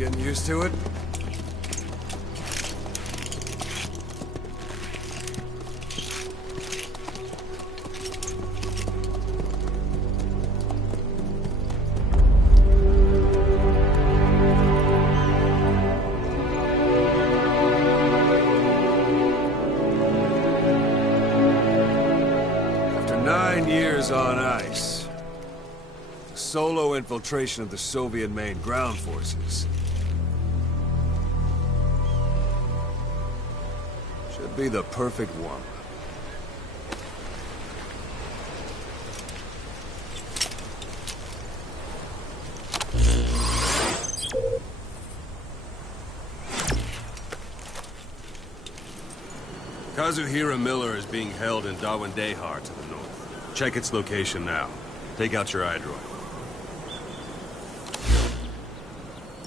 Getting used to it? After 9 years on ice, solo infiltration of the Soviet main ground forces. Should be the perfect one. Kazuhira Miller is being held in Dawandehar to the north. Check its location now. Take out your iDroid.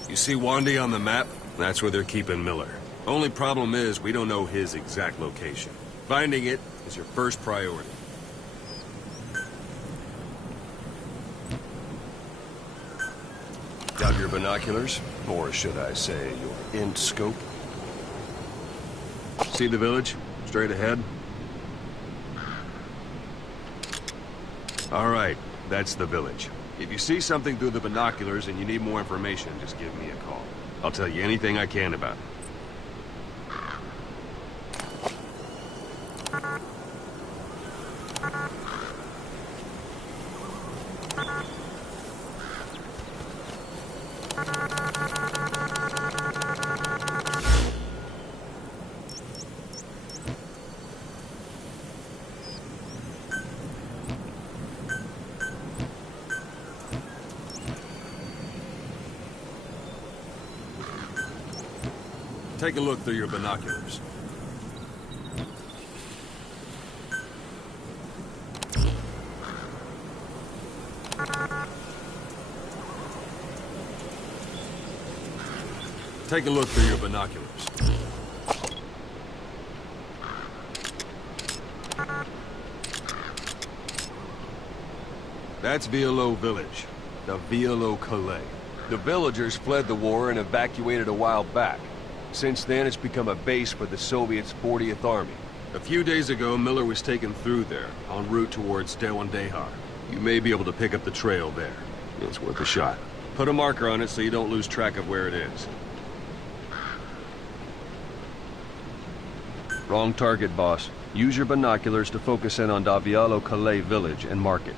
You see Wandy on the map? That's where they're keeping Miller. Only problem is, we don't know his exact location. Finding it is your first priority. Got your binoculars? Or should I say, your int scope? See the village? Straight ahead? All right, that's the village. If you see something through the binoculars and you need more information, just give me a call. I'll tell you anything I can about it. Take a look through your binoculars. Take a look through your binoculars. That's Violo Village, the Violo Calais. The villagers fled the war and evacuated a while back. Since then, it's become a base for the Soviets' 40th Army. A few days ago, Miller was taken through there, en route towards Dawandehar. You may be able to pick up the trail there. It's worth a shot. Put a marker on it so you don't lose track of where it is. Wrong target, boss. Use your binoculars to focus in on Davialo Calais village and mark it.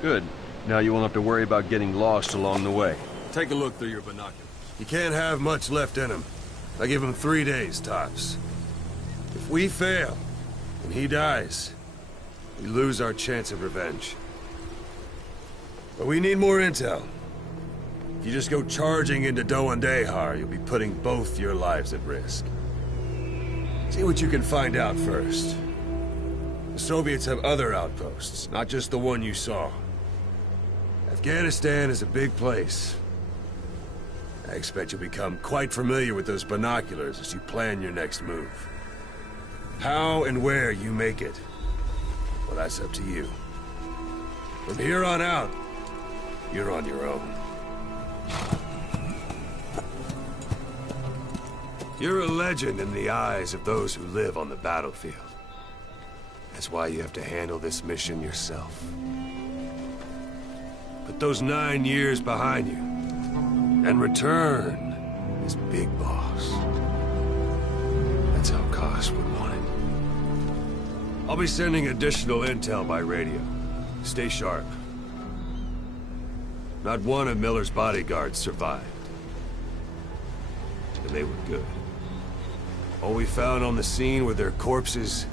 Good. Now you won't have to worry about getting lost along the way. Take a look through your binoculars. You can't have much left in him. I give him 3 days, tops. If we fail, and he dies, we lose our chance of revenge. But we need more intel. If you just go charging into Dawandehar, you'll be putting both your lives at risk. See what you can find out first. The Soviets have other outposts, not just the one you saw. Afghanistan is a big place. I expect you'll become quite familiar with those binoculars as you plan your next move. How and where you make it, well, that's up to you. From here on out, you're on your own. You're a legend in the eyes of those who live on the battlefield. That's why you have to handle this mission yourself. Put those 9 years behind you, and return as Big Boss. That's how Koss would want it. I'll be sending additional intel by radio. Stay sharp. Not one of Miller's bodyguards survived. And they were good. All we found on the scene were their corpses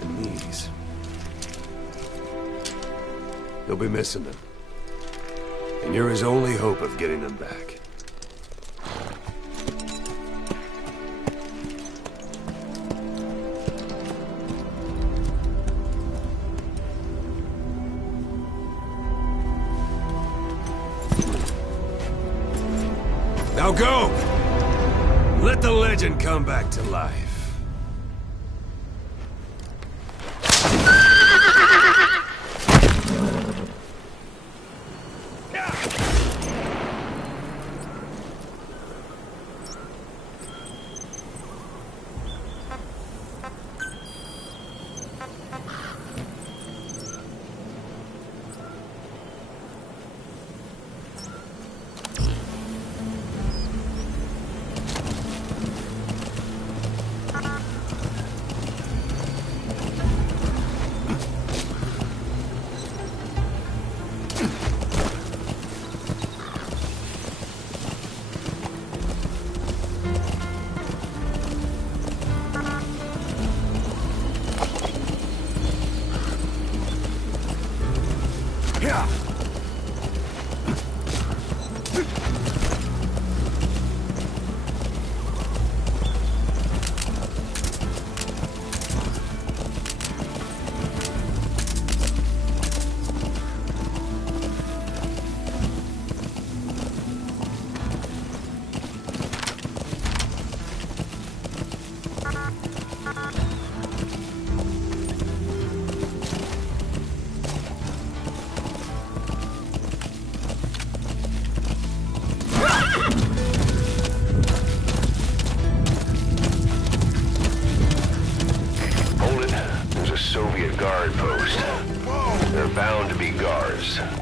and knees. You'll be missing them. And you're his only hope of getting them back. go! Let the legend come back to life.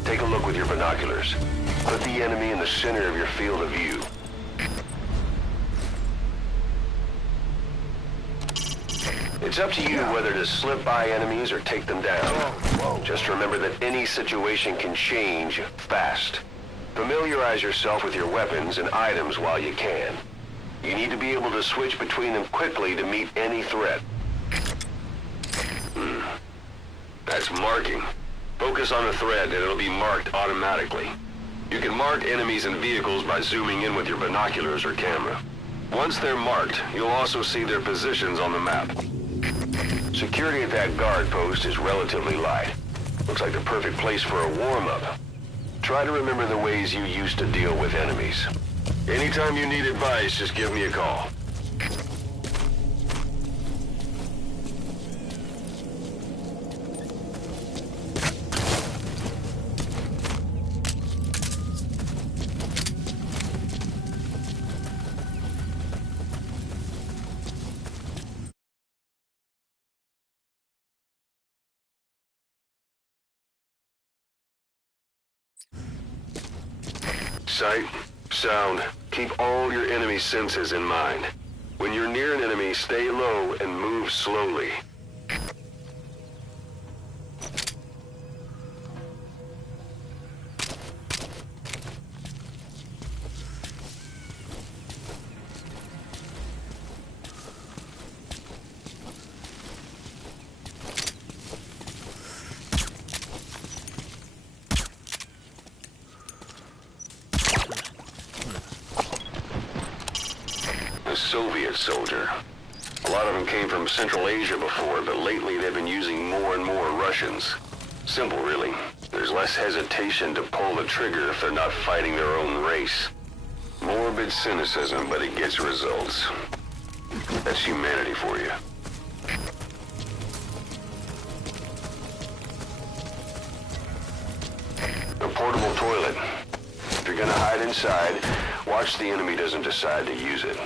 Take a look with your binoculars. Put the enemy in the center of your field of view. It's up to you whether to slip by enemies or take them down. Just remember that any situation can change fast. Familiarize yourself with your weapons and items while you can. You need to be able to switch between them quickly to meet any threat. That's marking. Focus on a thread and it'll be marked automatically. You can mark enemies and vehicles by zooming in with your binoculars or camera. Once they're marked, you'll also see their positions on the map. Security at that guard post is relatively light. Looks like the perfect place for a warm-up. Try to remember the ways you used to deal with enemies. Anytime you need advice, just give me a call. Sight, sound, keep all your enemy senses in mind. When you're near an enemy, stay low and move slowly. A Soviet soldier. A lot of them came from Central Asia before, but lately they've been using more and more Russians. Simple, really. There's less hesitation to pull the trigger if they're not fighting their own race. Morbid cynicism, but it gets results. That's humanity for you. A portable toilet. If you're gonna hide inside, watch the enemy doesn't decide to use it.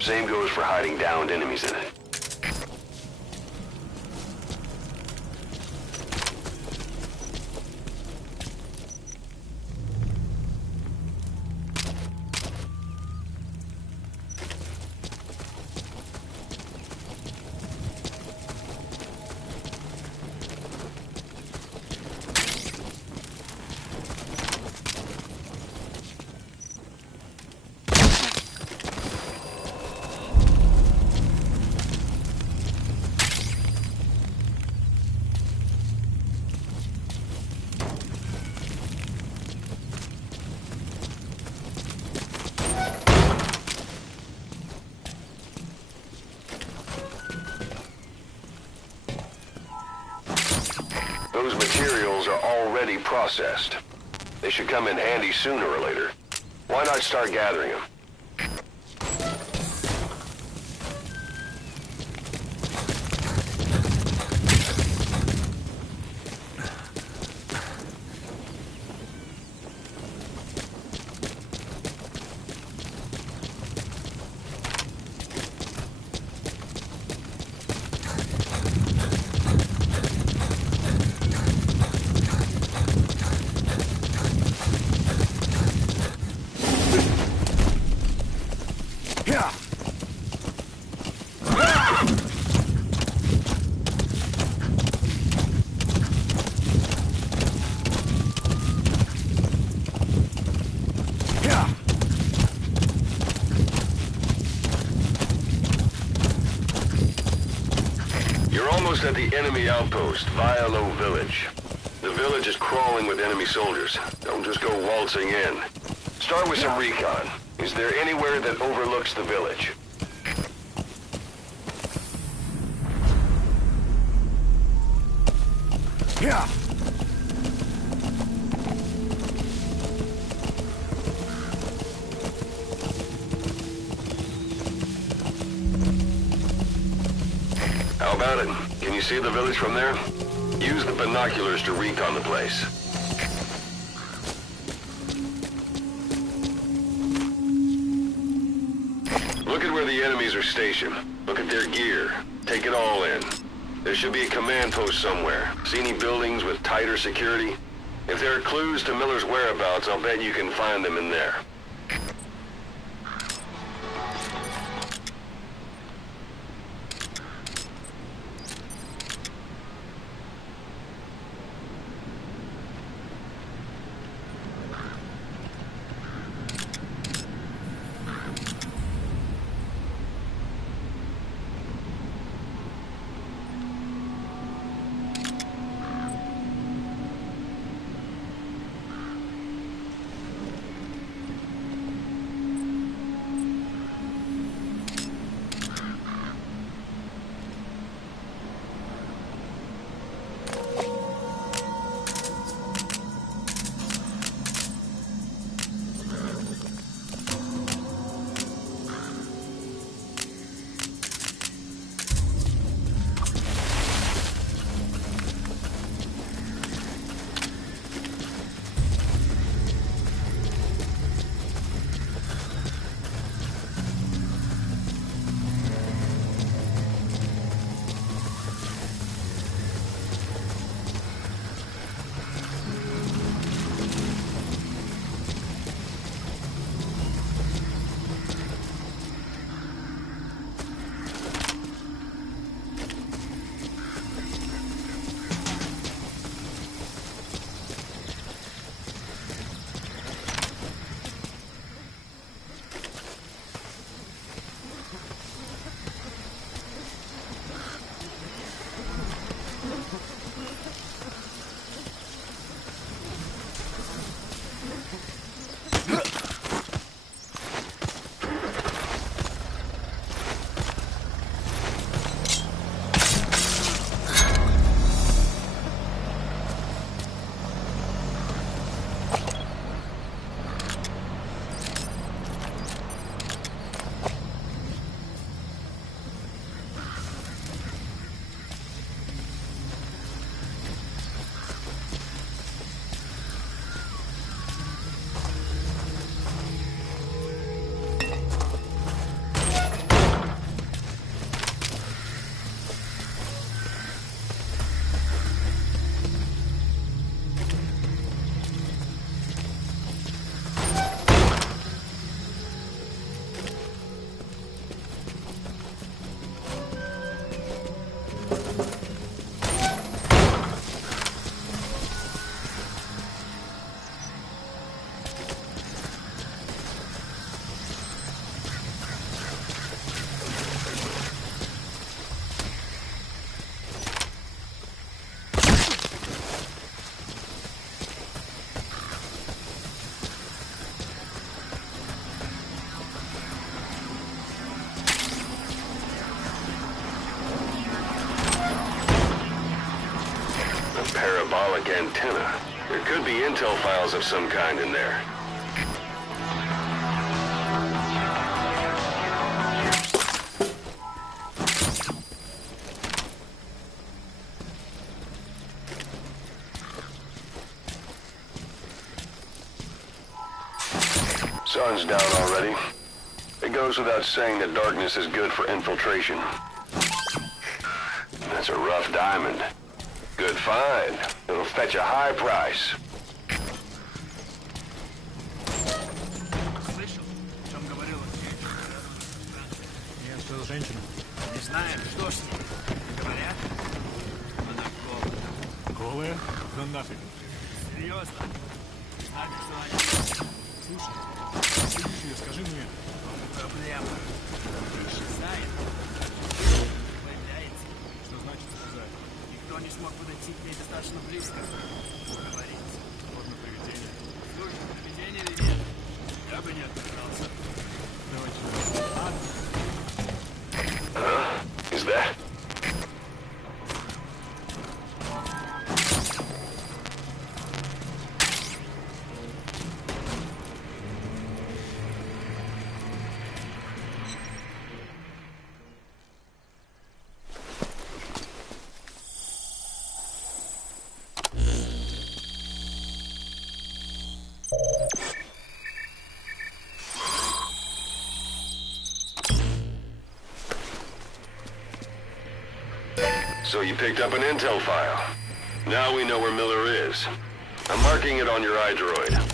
Same goes for hiding downed enemies in it. Those materials are already processed. They should come in handy sooner or later. Why not start gathering them? almost at the enemy outpost, Vialo Village. The village is crawling with enemy soldiers. Don't just go waltzing in. Start with some recon. Is there anywhere that overlooks the village? Yeah. How about it? Can you see the village from there? Use the binoculars to recon the place. Look at where the enemies are stationed. Look at their gear. Take it all in. There should be a command post somewhere. See any buildings with tighter security? If there are clues to Miller's whereabouts, I'll bet you can find them in there. Parabolic antenna. There could be intel files of some kind in there. Sun's down already. It goes without saying that darkness is good for infiltration. That's a rough diamond. Good find. It'll fetch a high price. Слышал, о чем говорила я слышал женщину. Не знаем, что с ней. Говорят, она голая. Голая? Да нафиг. Серьезно? Знаете, что они... Слушай, скажи мне. Проблема. Исчезает. Появляется. Что значит? хочешь сказать? Никто не смог подойти к ней достаточно близко. Говорится. Вот на привидение. Слушай, привидение или нет? Я бы не отказался. Давайте. Is that? So you picked up an intel file. Now we know where Miller is. I'm marking it on your iDroid.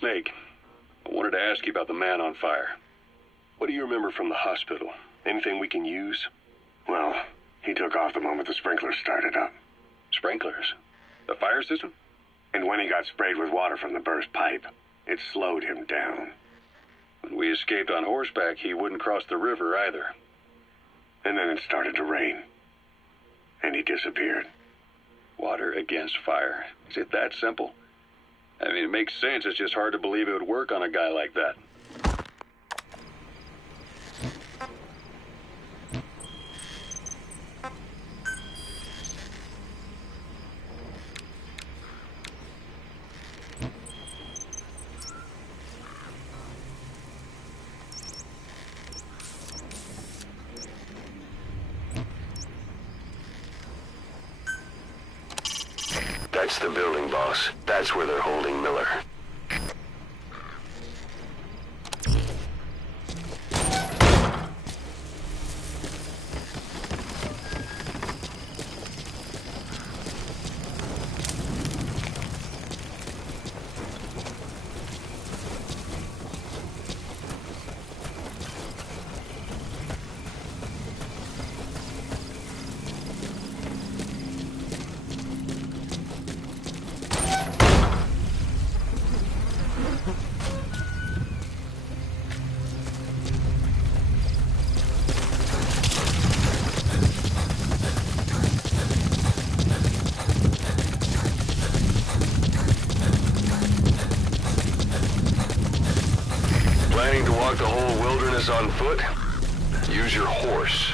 Snake, I wanted to ask you about the man on fire. What do you remember from the hospital? Anything we can use? Well, he took off the moment the sprinklers started up. Sprinklers? The fire system? And when he got sprayed with water from the burst pipe, it slowed him down. When we escaped on horseback, he wouldn't cross the river either. And then it started to rain. And he disappeared. Water against fire. Is it that simple? I mean, it makes sense. It's just hard to believe it would work on a guy like that. That's the building, boss. That's where they're holding Miller. Planning to walk the whole wilderness on foot? Use your horse.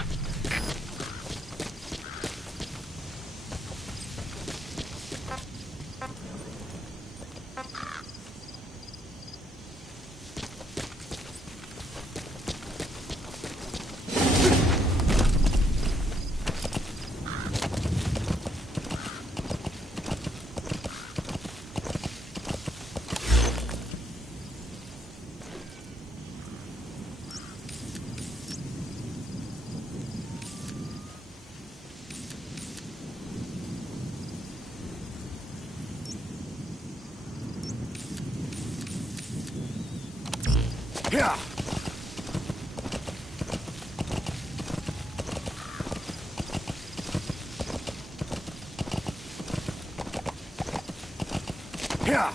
Yeah. Yeah.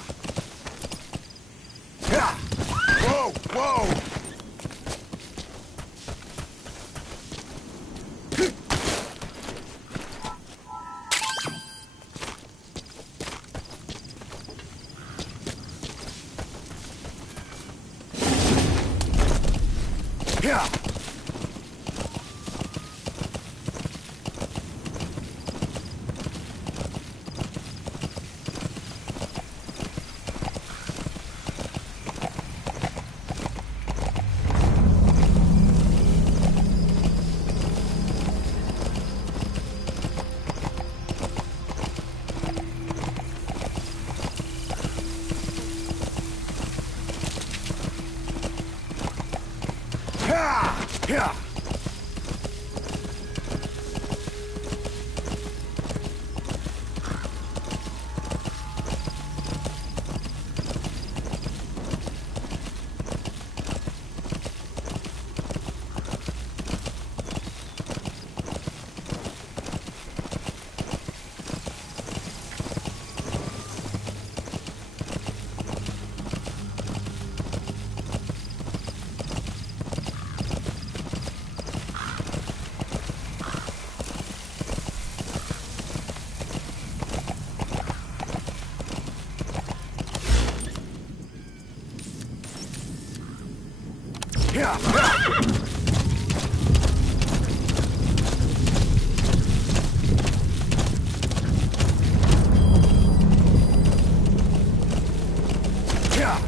Yeah. Whoa, whoa. Yeah. Yeah. Yeah.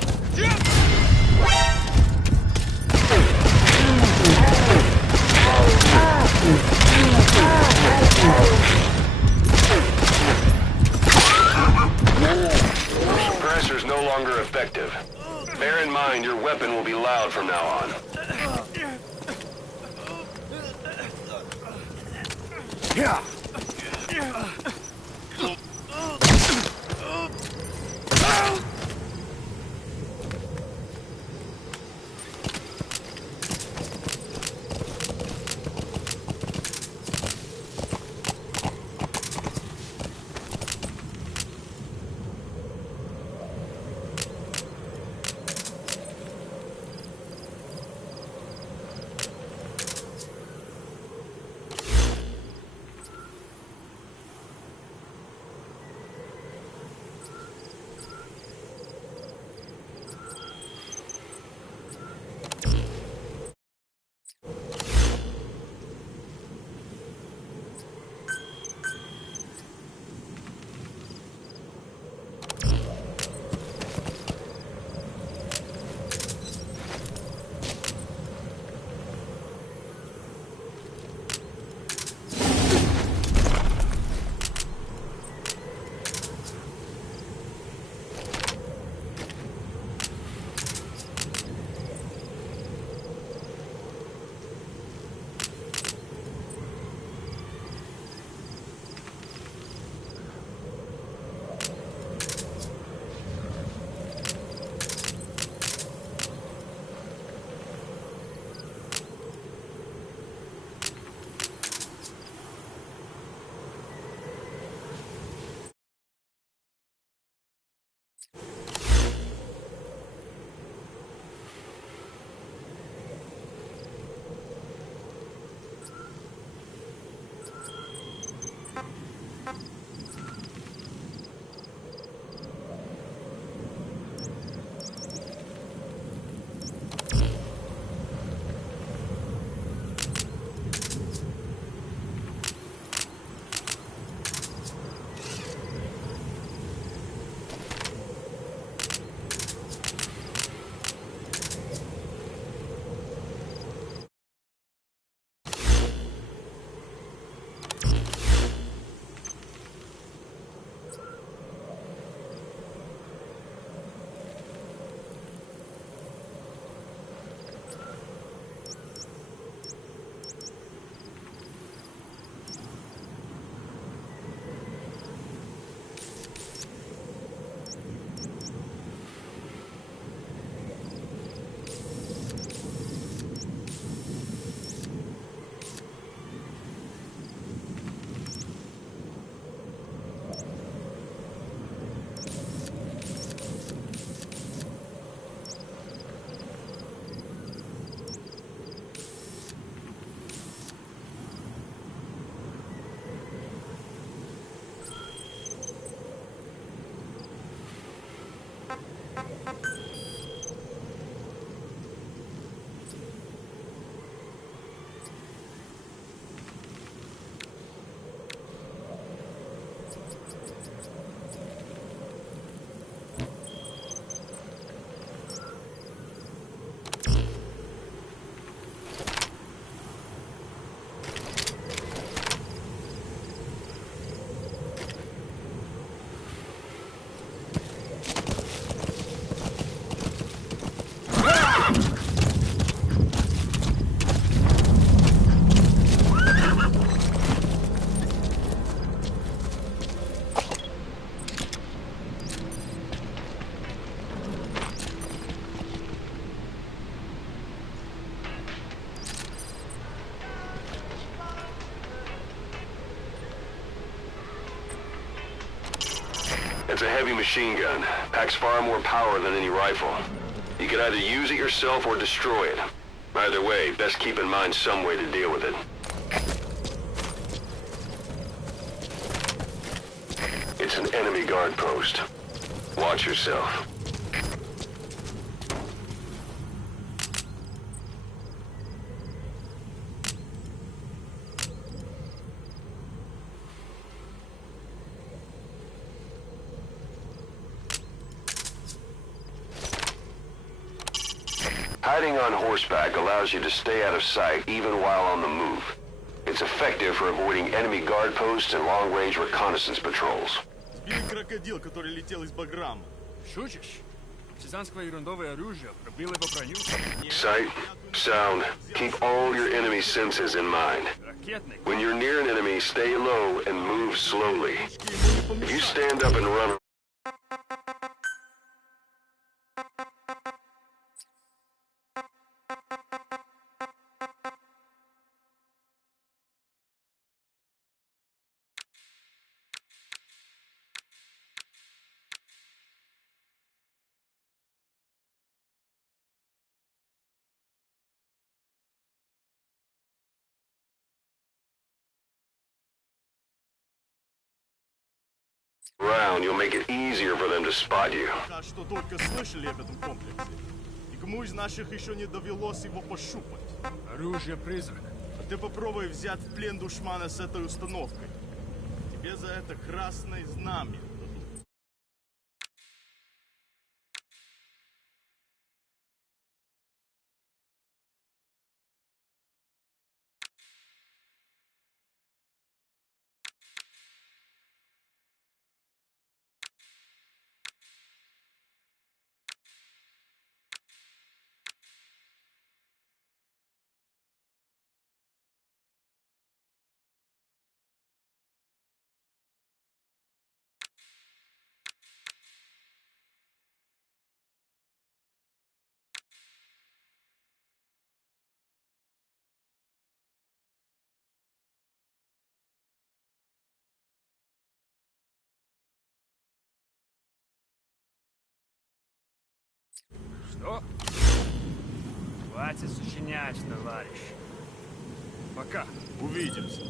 Suppressor's no longer effective. Bear in mind, your weapon will be loud from now on. Yeah. That's a heavy machine gun. Packs far more power than any rifle. You can either use it yourself or destroy it. Either way, best keep in mind some way to deal with it. It's an enemy guard post. Watch yourself. Hiding on horseback allows you to stay out of sight even while on the move. It's effective for avoiding enemy guard posts and long-range reconnaissance patrols. Сбили крокодил, который летел из Баграма. Шутишь? Партизанское ерундовое оружие пробило по броню. Sight, sound, keep all your enemy senses in mind. Ракетный. When you're near an enemy, stay low and move slowly. If you stand up and run... around, you'll make it easier for them to spot you. Пока что только слышали об этом комплексе. Никому из наших еще не довелось его пощупать. Оружие-призрак. А ты попробуй взять в плен душмана с этой установкой. Тебе за это красное знамя дадут. Что? Хватит сочинять, товарищ. Пока. Увидимся.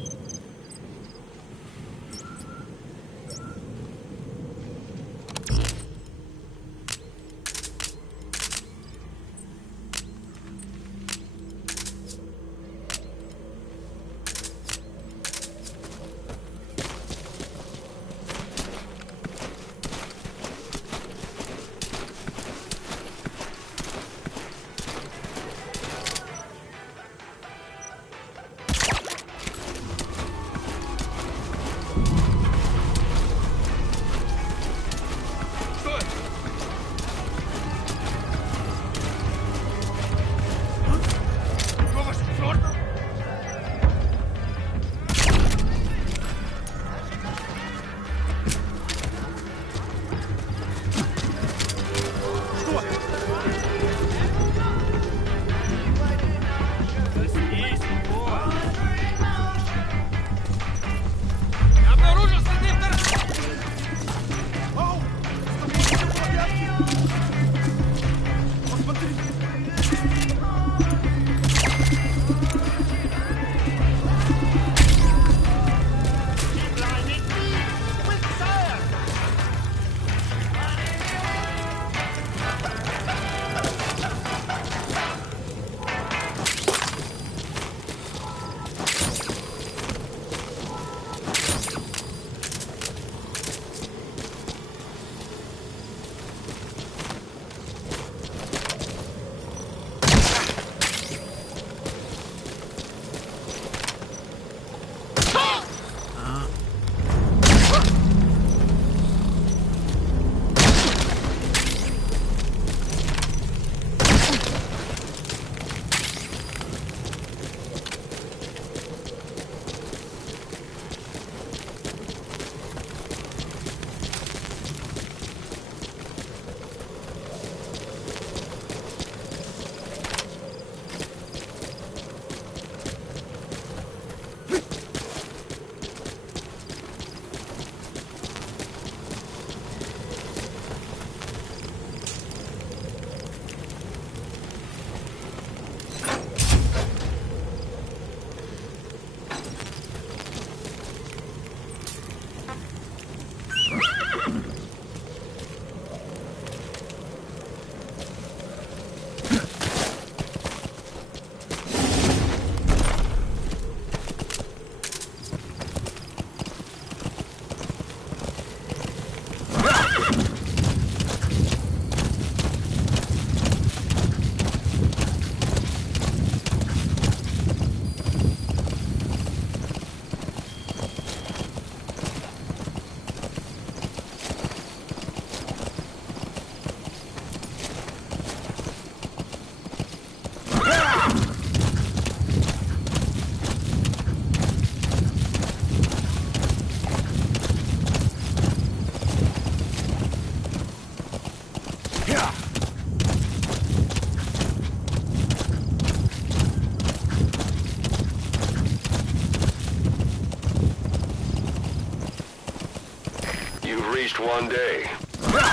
You've reached one day.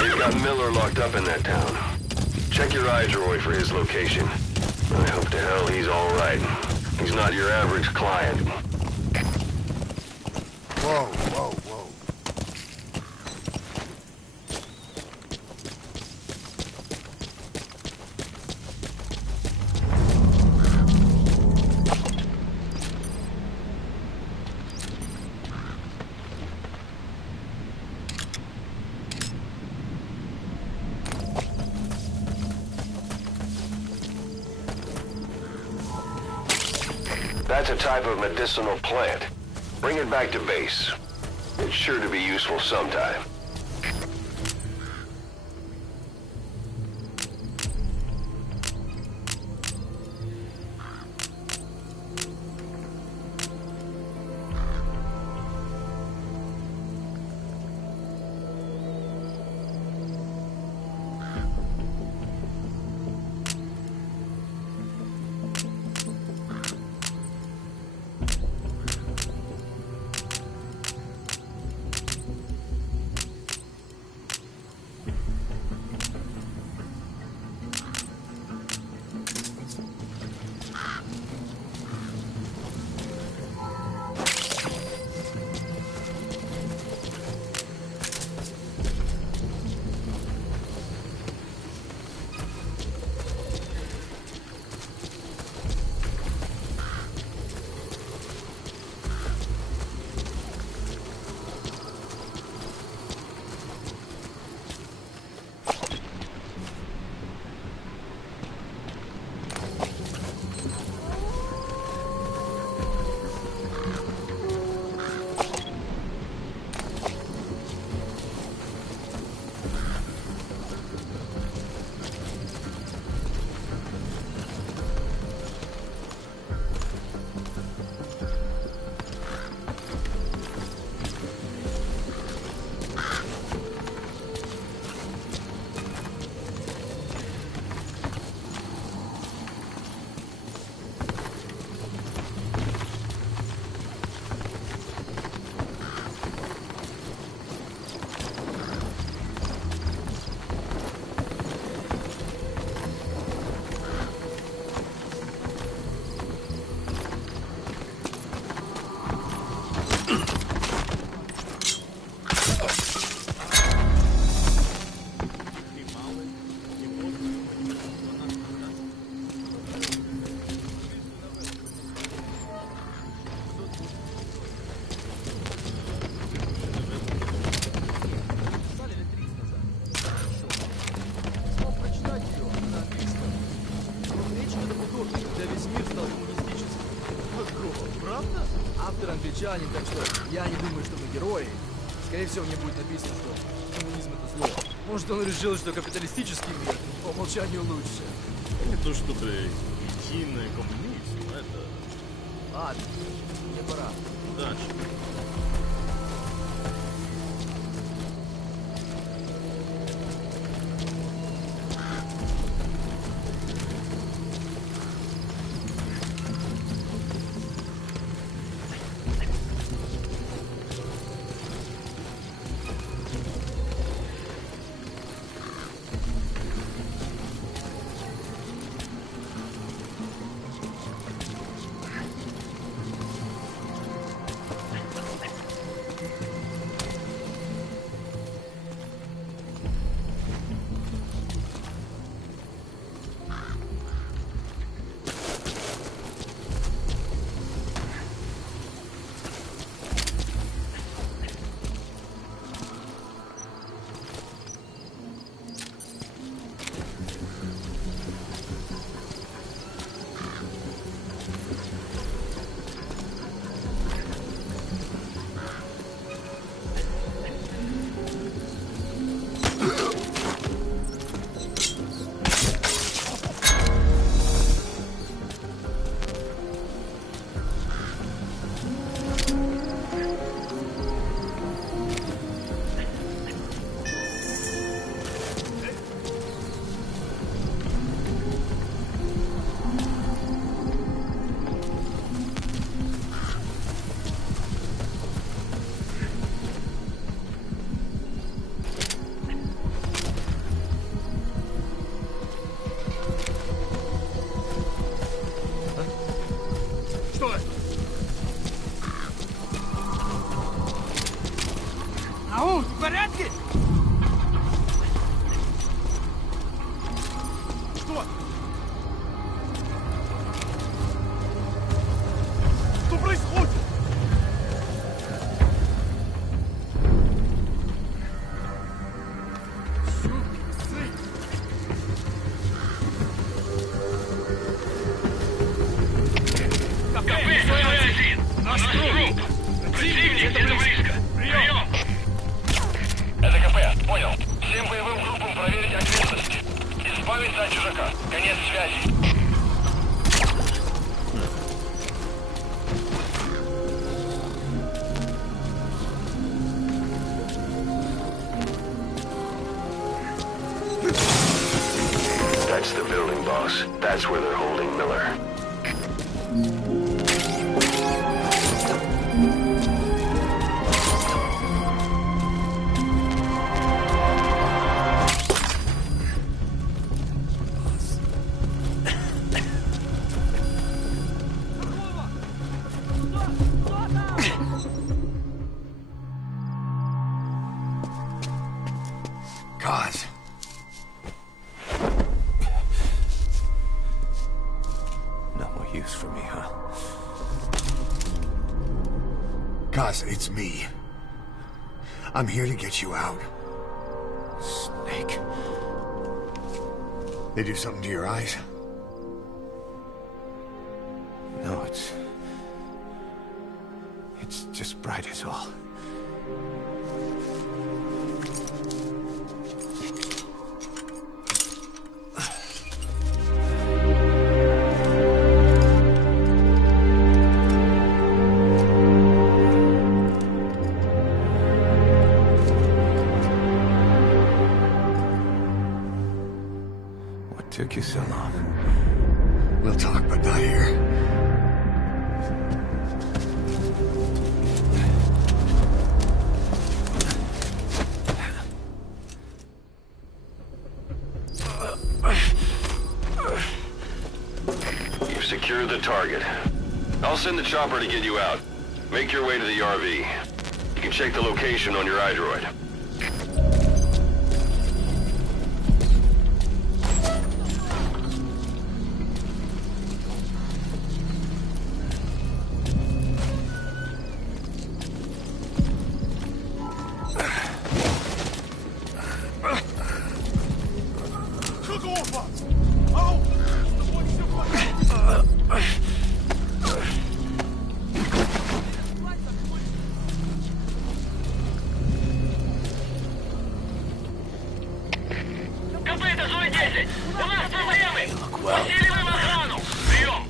You've got Miller locked up in that town. Check your iDroid for his location. I hope to hell he's all right. He's not your average client. Whoa, whoa, whoa. That's a type of medicinal plant. Bring it back to base. It's sure to be useful sometime. Англичанин, так что я не думаю, что мы герои. Скорее всего, мне будет написано, что коммунизм это зло. Может, он решил, что капиталистический мир по умолчанию лучше. Не то чтобы единый коммунизм, это... Ладно, мне пора. Удачи. труп! Противник где-то близко! Прием! Это КП, понял. Всем боевым группам проверить окрестности. Избавиться от чужака. Конец связи. That's the building, boss. That's where they're holding Miller. God. No more use for me, huh? Cause it's me. I'm here to get you out. Snake. They do something to your eyes? No, it's just bright as all. What took you so long? We'll talk, but not here. You've secured the target. I'll send the chopper to get you out. Make your way to the RV. You can check the location on your iDroid. Копыта, зона 10! У нас проблемы! Усиливаем охрану! Прием!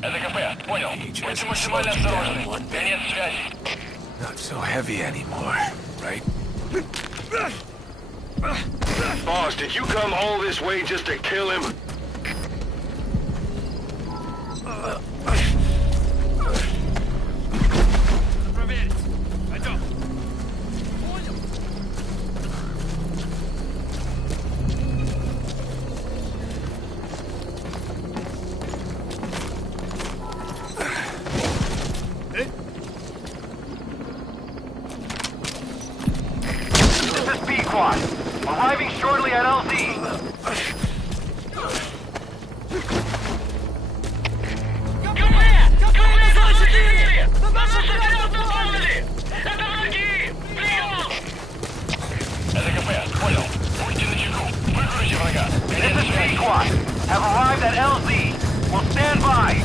Это КП, понял. Будьте максимально осторожны. Конец связи. Not so heavy anymore, right? Boss, did you come all this way just to kill him? Проверить! Пойдем! Понял! This is B-Quad. Arriving shortly at LZ. КП! КП захватили! На нашу отряд напали! Это враги! Прием! Это КП, понял. Будьте начеку. Выкройте врага. This is B-Quad. Have arrived at LZ. Will stand by.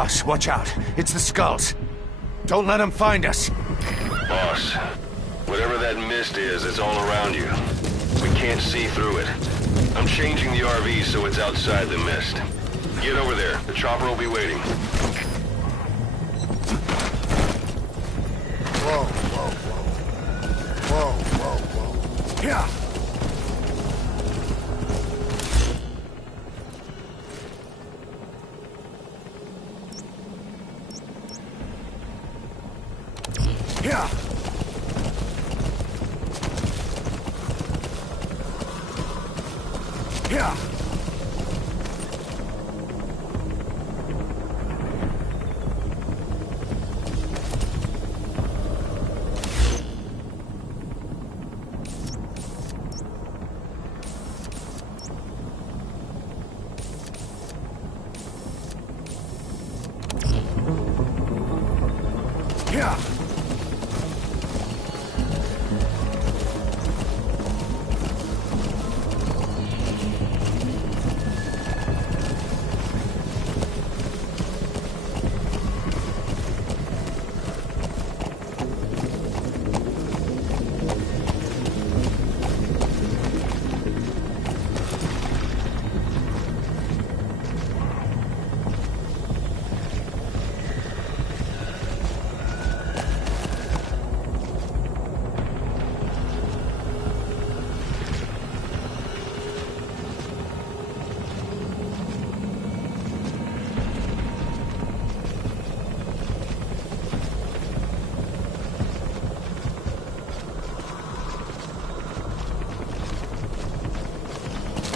Boss, watch out. It's the skulls. Don't let them find us. Boss, whatever that mist is, it's all around you. We can't see through it. I'm changing the RV so it's outside the mist. Get over there. The chopper will be waiting. Whoa, whoa, whoa. Whoa, whoa, whoa. Yeah. Yeah. Yeah. Yeah.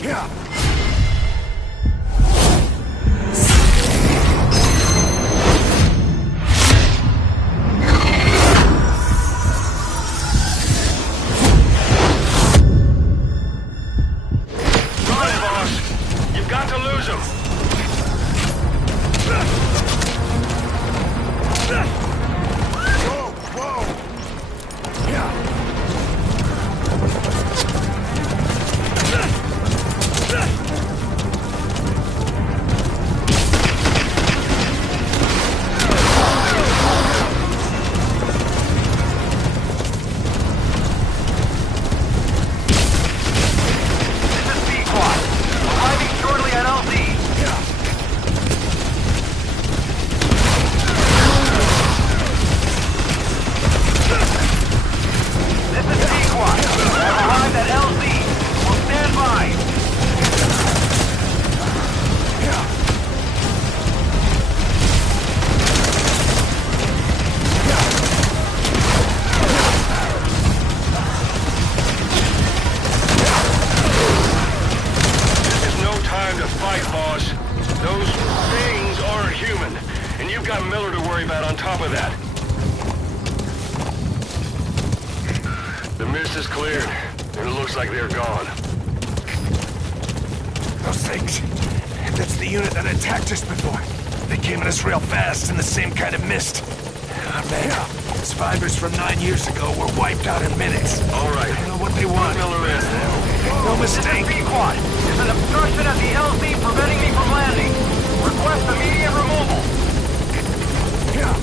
Yeah. Run, boss! You've got to lose him! Whoa, whoa. Yeah. The mist is cleared, and it looks like they're gone. Those things. That's the unit that attacked us before. They came at us real fast in the same kind of mist. Oh, man. Survivors from 9 years ago were wiped out in minutes. All right. I don't know what they want. Miller in. No mistake. This is B-Quad. There's an obstruction at the LZ preventing me from landing. Request immediate removal. Yeah.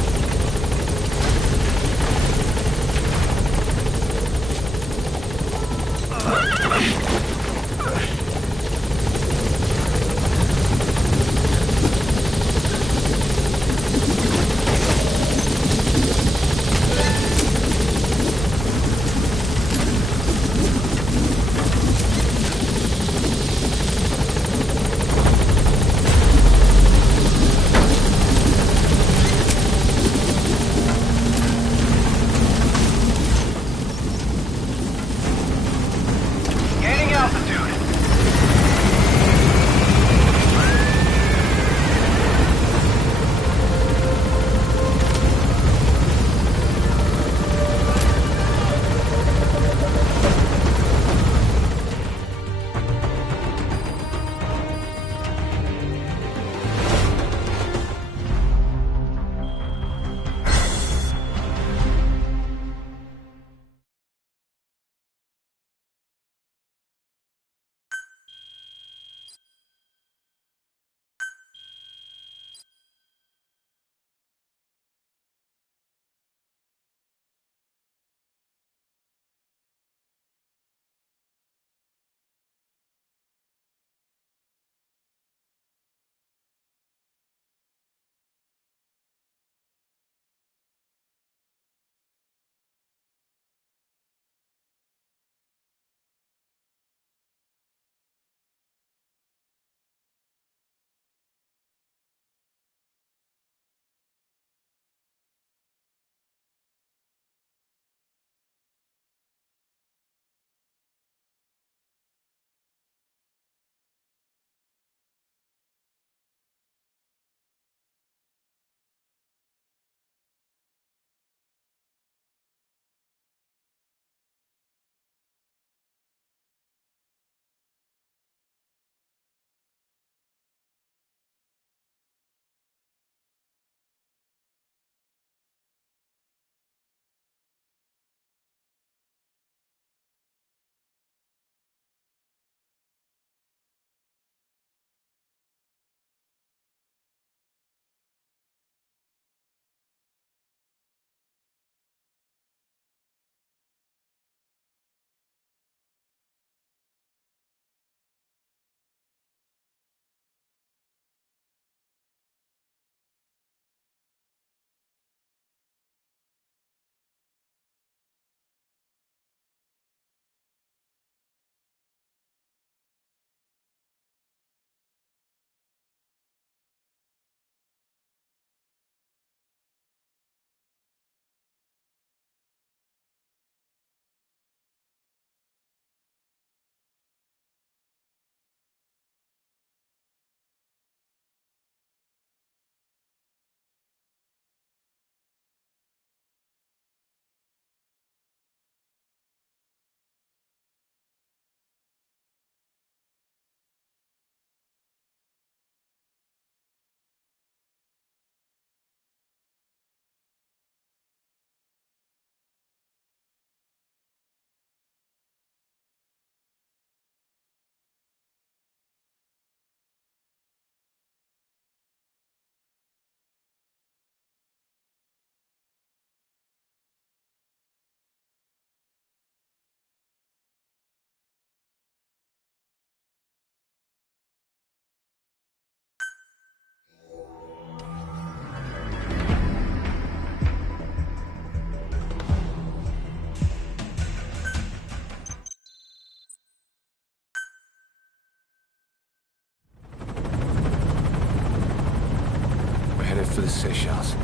Seychelles.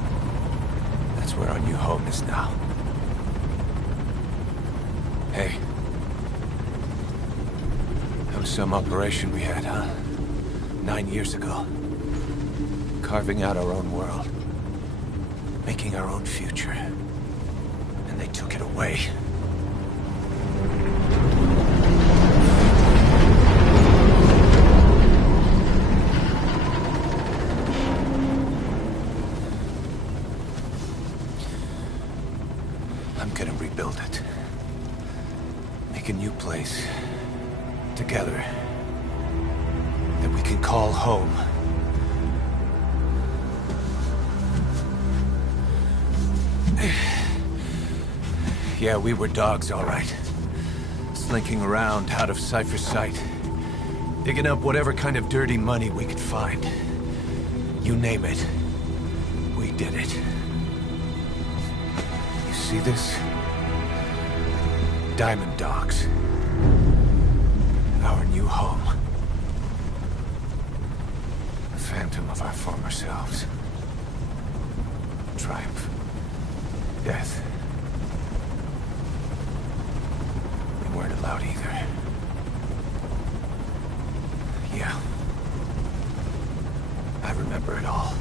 That's where our new home is now. Hey. That was some operation we had, huh? 9 years ago. Carving out our own world. Making our own future. And they took it away. I'm gonna rebuild it. Make a new place. Together. That we can call home. Yeah, we were dogs, all right. Slinking around out of Cypher's sight. Digging up whatever kind of dirty money we could find. You name it. We did it. You see this? Diamond Dogs. Our new home. A phantom of our former selves. Triumph. Death. We weren't allowed either. Yeah. I remember it all.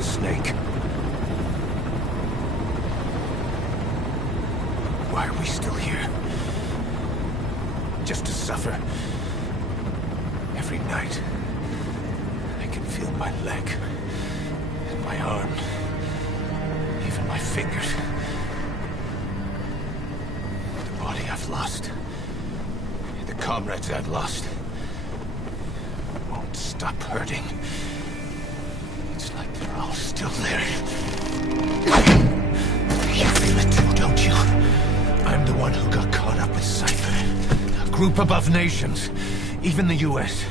Snake. Why are we still here? Just to suffer? Every night, I can feel my leg, and my arm, even my fingers. The body I've lost, the comrades I've lost, won't stop hurting. It's like they're all still there. You feel it too, don't you? I'm the one who got caught up with Cypher. A group above nations, even the US.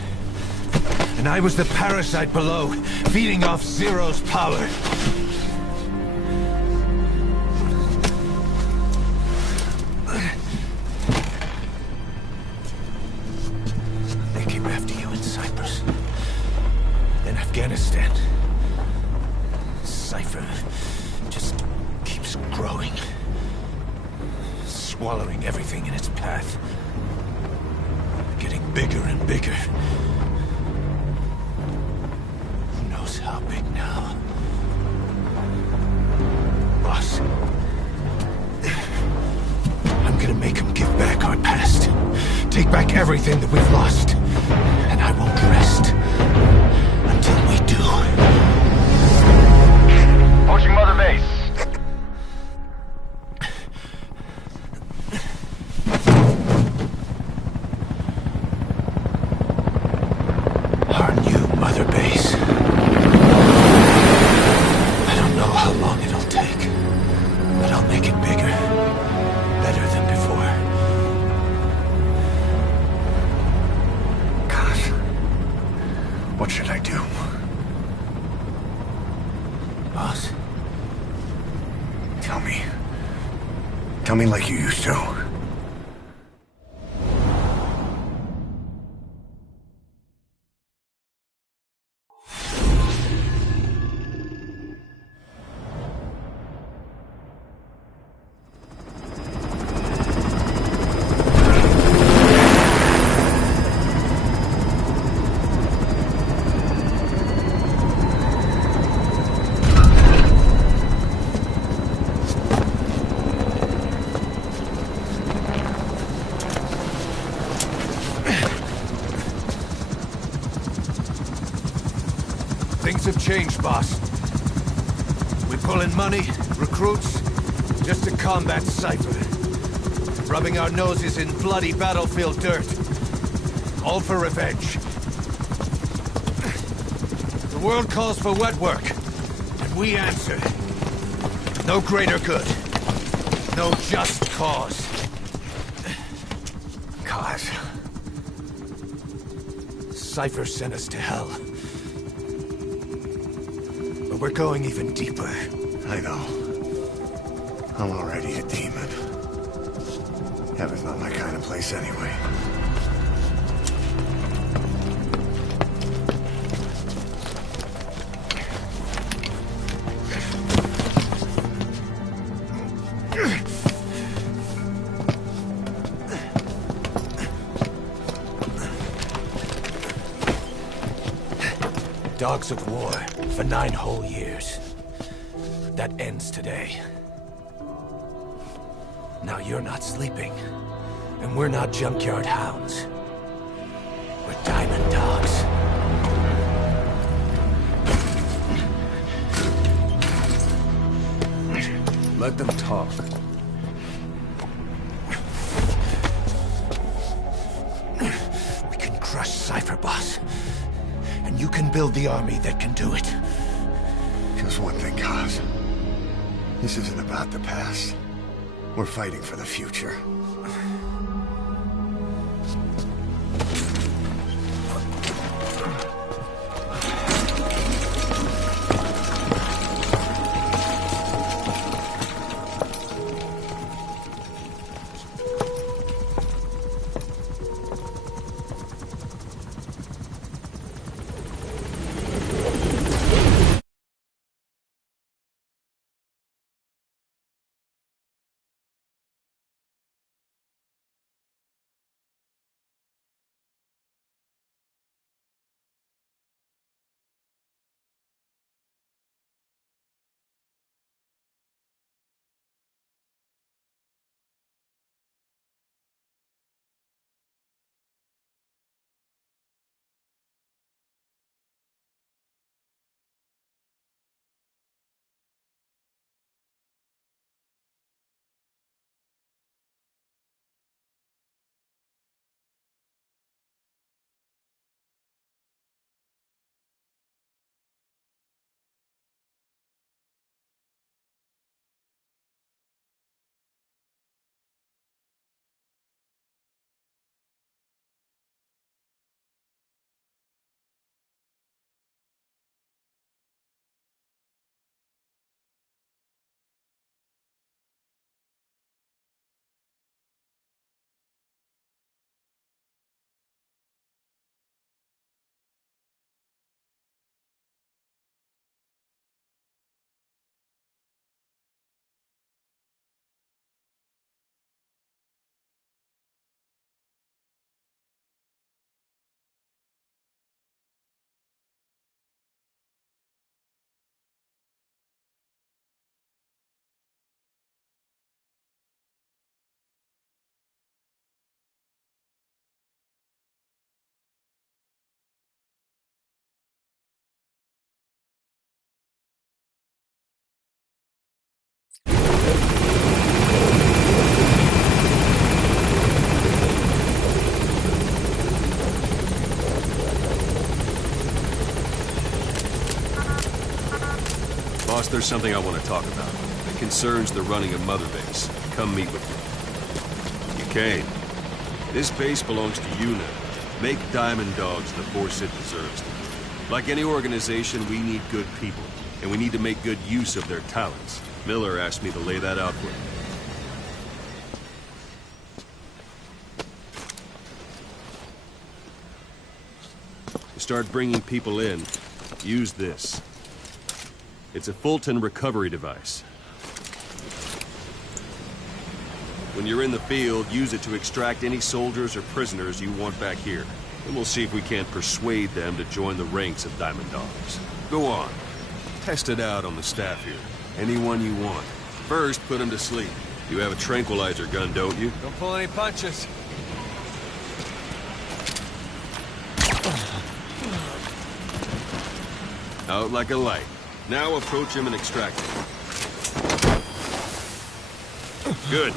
And I was the parasite below, feeding off Zero's power. They came after you in Cyprus. Then Afghanistan. Cypher just keeps growing. Swallowing everything in its path. Getting bigger and bigger. Who knows how big now? Boss. I'm gonna make him give back our past. Take back everything that we've lost. And I won't rest until we do. Approaching Mother Base. Our new Mother Base. I don't know how long it'll take, but I'll make it bigger. Better than before. should I do? Boss? Tell me. Tell me like you used to. Things have changed, boss. We pull in money, recruits, just to combat Cypher. Rubbing our noses in bloody battlefield dirt. All for revenge. The world calls for wet work, and we answer. No greater good. No just cause. Cause? Cypher sent us to hell. But we're going even deeper. I know. I'm already a demon. Heaven's not my kind of place anyway. Dogs of war for 9 whole years. That ends today. Now you're not sleeping, and we're not junkyard hounds. We're diamond dogs. Let them talk. We can crush Cypher, boss. And you can build the army that can do it. Just one thing, Kaz. This isn't about the past. We're fighting for the future. Boss, there's something I want to talk about. It concerns the running of Mother Base. Come meet with me. You came. This base belongs to you now. Make Diamond Dogs the force it deserves. Like any organization, we need good people, and we need to make good use of their talents. Miller asked me to lay that out for you. To start bringing people in, use this. It's a Fulton recovery device. When you're in the field, use it to extract any soldiers or prisoners you want back here. And we'll see if we can't persuade them to join the ranks of Diamond Dogs. Go on. Test it out on the staff here. Anyone you want. First, put them to sleep. You have a tranquilizer gun, don't you? Don't pull any punches. Out like a light. Now approach him and extract him. Good.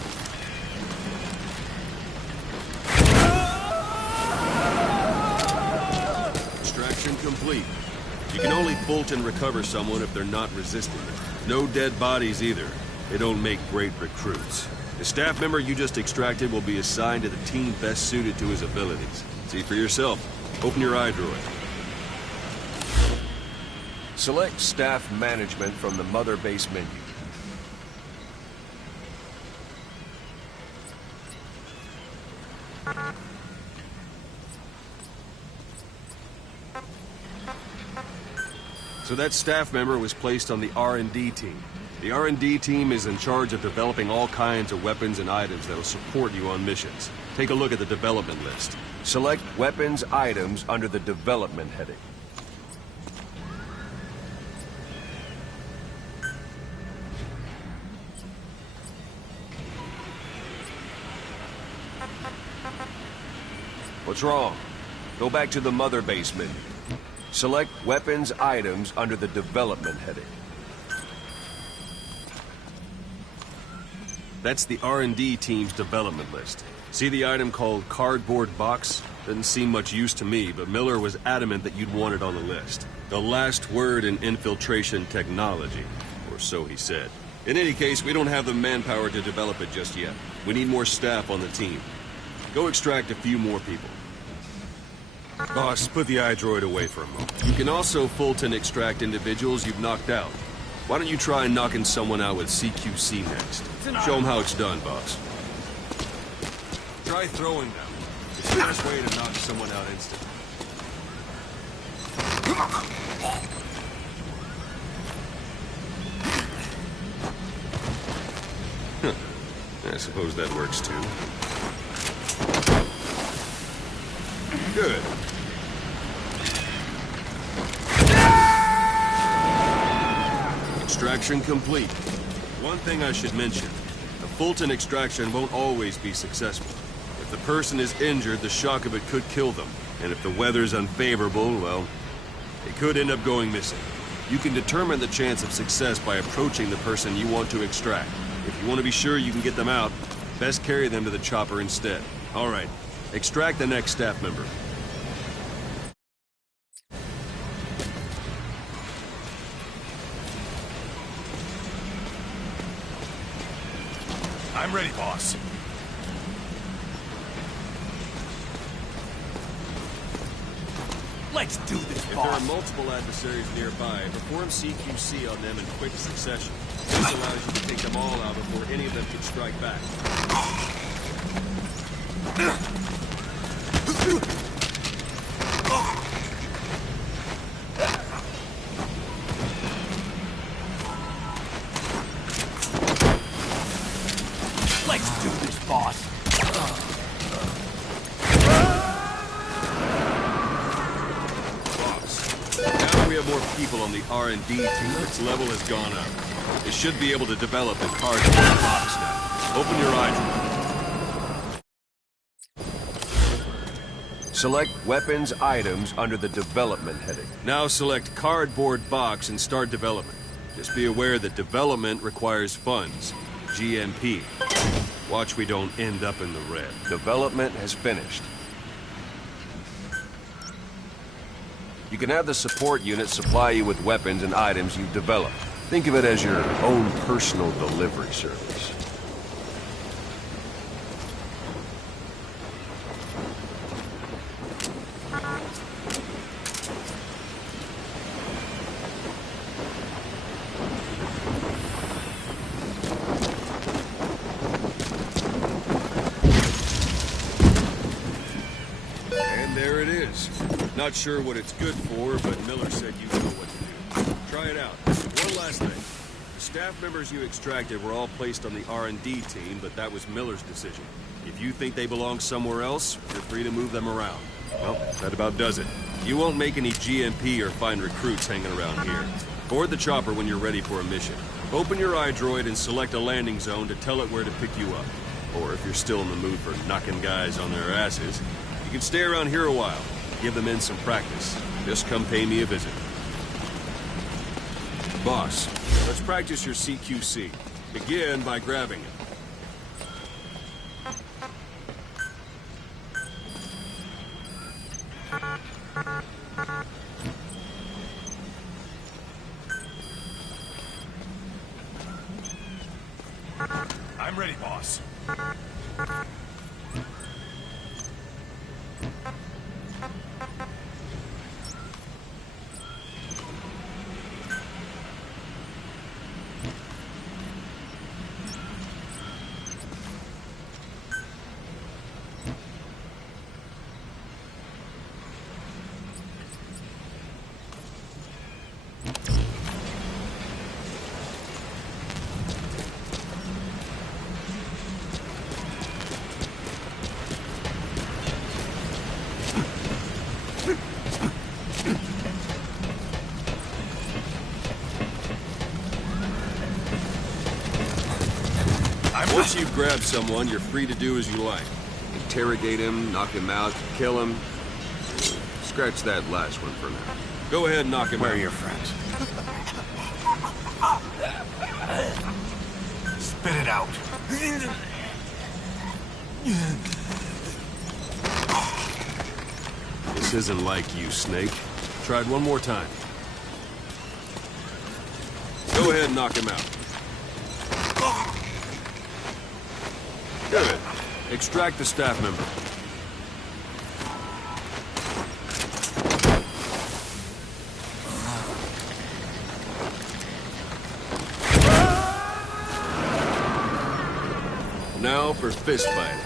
Extraction complete. You can only Fulton recover someone if they're not resisting it. No dead bodies either. They don't make great recruits. The staff member you just extracted will be assigned to the team best suited to his abilities. See for yourself. Open your eye droid. Select staff management from the Mother Base menu. So that staff member was placed on the R&D team. The R&D team is in charge of developing all kinds of weapons and items that will support you on missions. Take a look at the development list. Select weapons items under the development heading. What's wrong? Go back to the Mother Base menu. Select weapons items under the development heading. That's the R&D team's development list. See the item called cardboard box? Doesn't seem much use to me, but Miller was adamant that you'd want it on the list. The last word in infiltration technology, or so he said. In any case, we don't have the manpower to develop it just yet. We need more staff on the team. Go extract a few more people. Boss, put the eye droid away for a moment. You can also Fulton extract individuals you've knocked out. Why don't you try knocking someone out with CQC next? Show them how it's done, boss. Try throwing them. It's the best way to knock someone out instantly. I suppose that works too. Good. Extraction complete. One thing I should mention. A Fulton extraction won't always be successful. If the person is injured, the shock of it could kill them. And if the weather's unfavorable, well, it could end up going missing. You can determine the chance of success by approaching the person you want to extract. If you want to be sure you can get them out, best carry them to the chopper instead. All right, extract the next staff member. I'm ready, boss. Let's do this, If boss. there are multiple adversaries nearby, perform CQC on them in quick succession. This allows you to take them all out before any of them can strike back. Let's do this, boss. Now we have more people on the R&D team. Its level has gone up. They should be able to develop the cardboard box now. Open your eyes. Select weapons items under the development heading. Now select cardboard box and start development. Just be aware that development requires funds. GMP. Watch we don't end up in the red. Development has finished. You can have the support unit supply you with weapons and items you've developed. Think of it as your own personal delivery service. is. Not sure what it's good for, but Miller said you know what to do. Try it out. One last thing. The staff members you extracted were all placed on the R&D team, but that was Miller's decision. If you think they belong somewhere else, you're free to move them around. Well, that about does it. You won't make any GMP or find recruits hanging around here. Board the chopper when you're ready for a mission. Open your iDroid and select a landing zone to tell it where to pick you up. Or if you're still in the mood for knocking guys on their asses, you can stay around here a while. Give the men some practice. Just come pay me a visit. Boss, let's practice your CQC. Begin by grabbing it. I'm ready, boss. Once you've grabbed someone, you're free to do as you like. Interrogate him, knock him out, kill him. Scratch that last one for now. Go ahead and knock him out. Where are your friends? Spit it out. This isn't like you, Snake. Try it one more time. Go ahead and knock him out. Good. Extract the staff member. Now for fist fighting.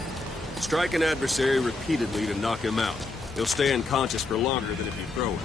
Strike an adversary repeatedly to knock him out. He'll stay unconscious for longer than if you throw him.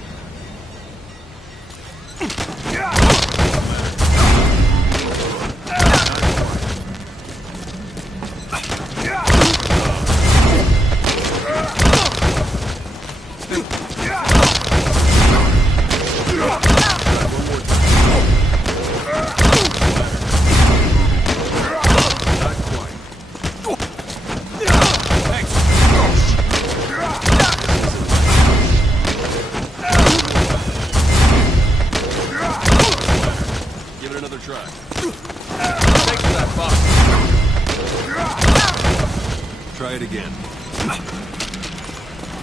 Try it again.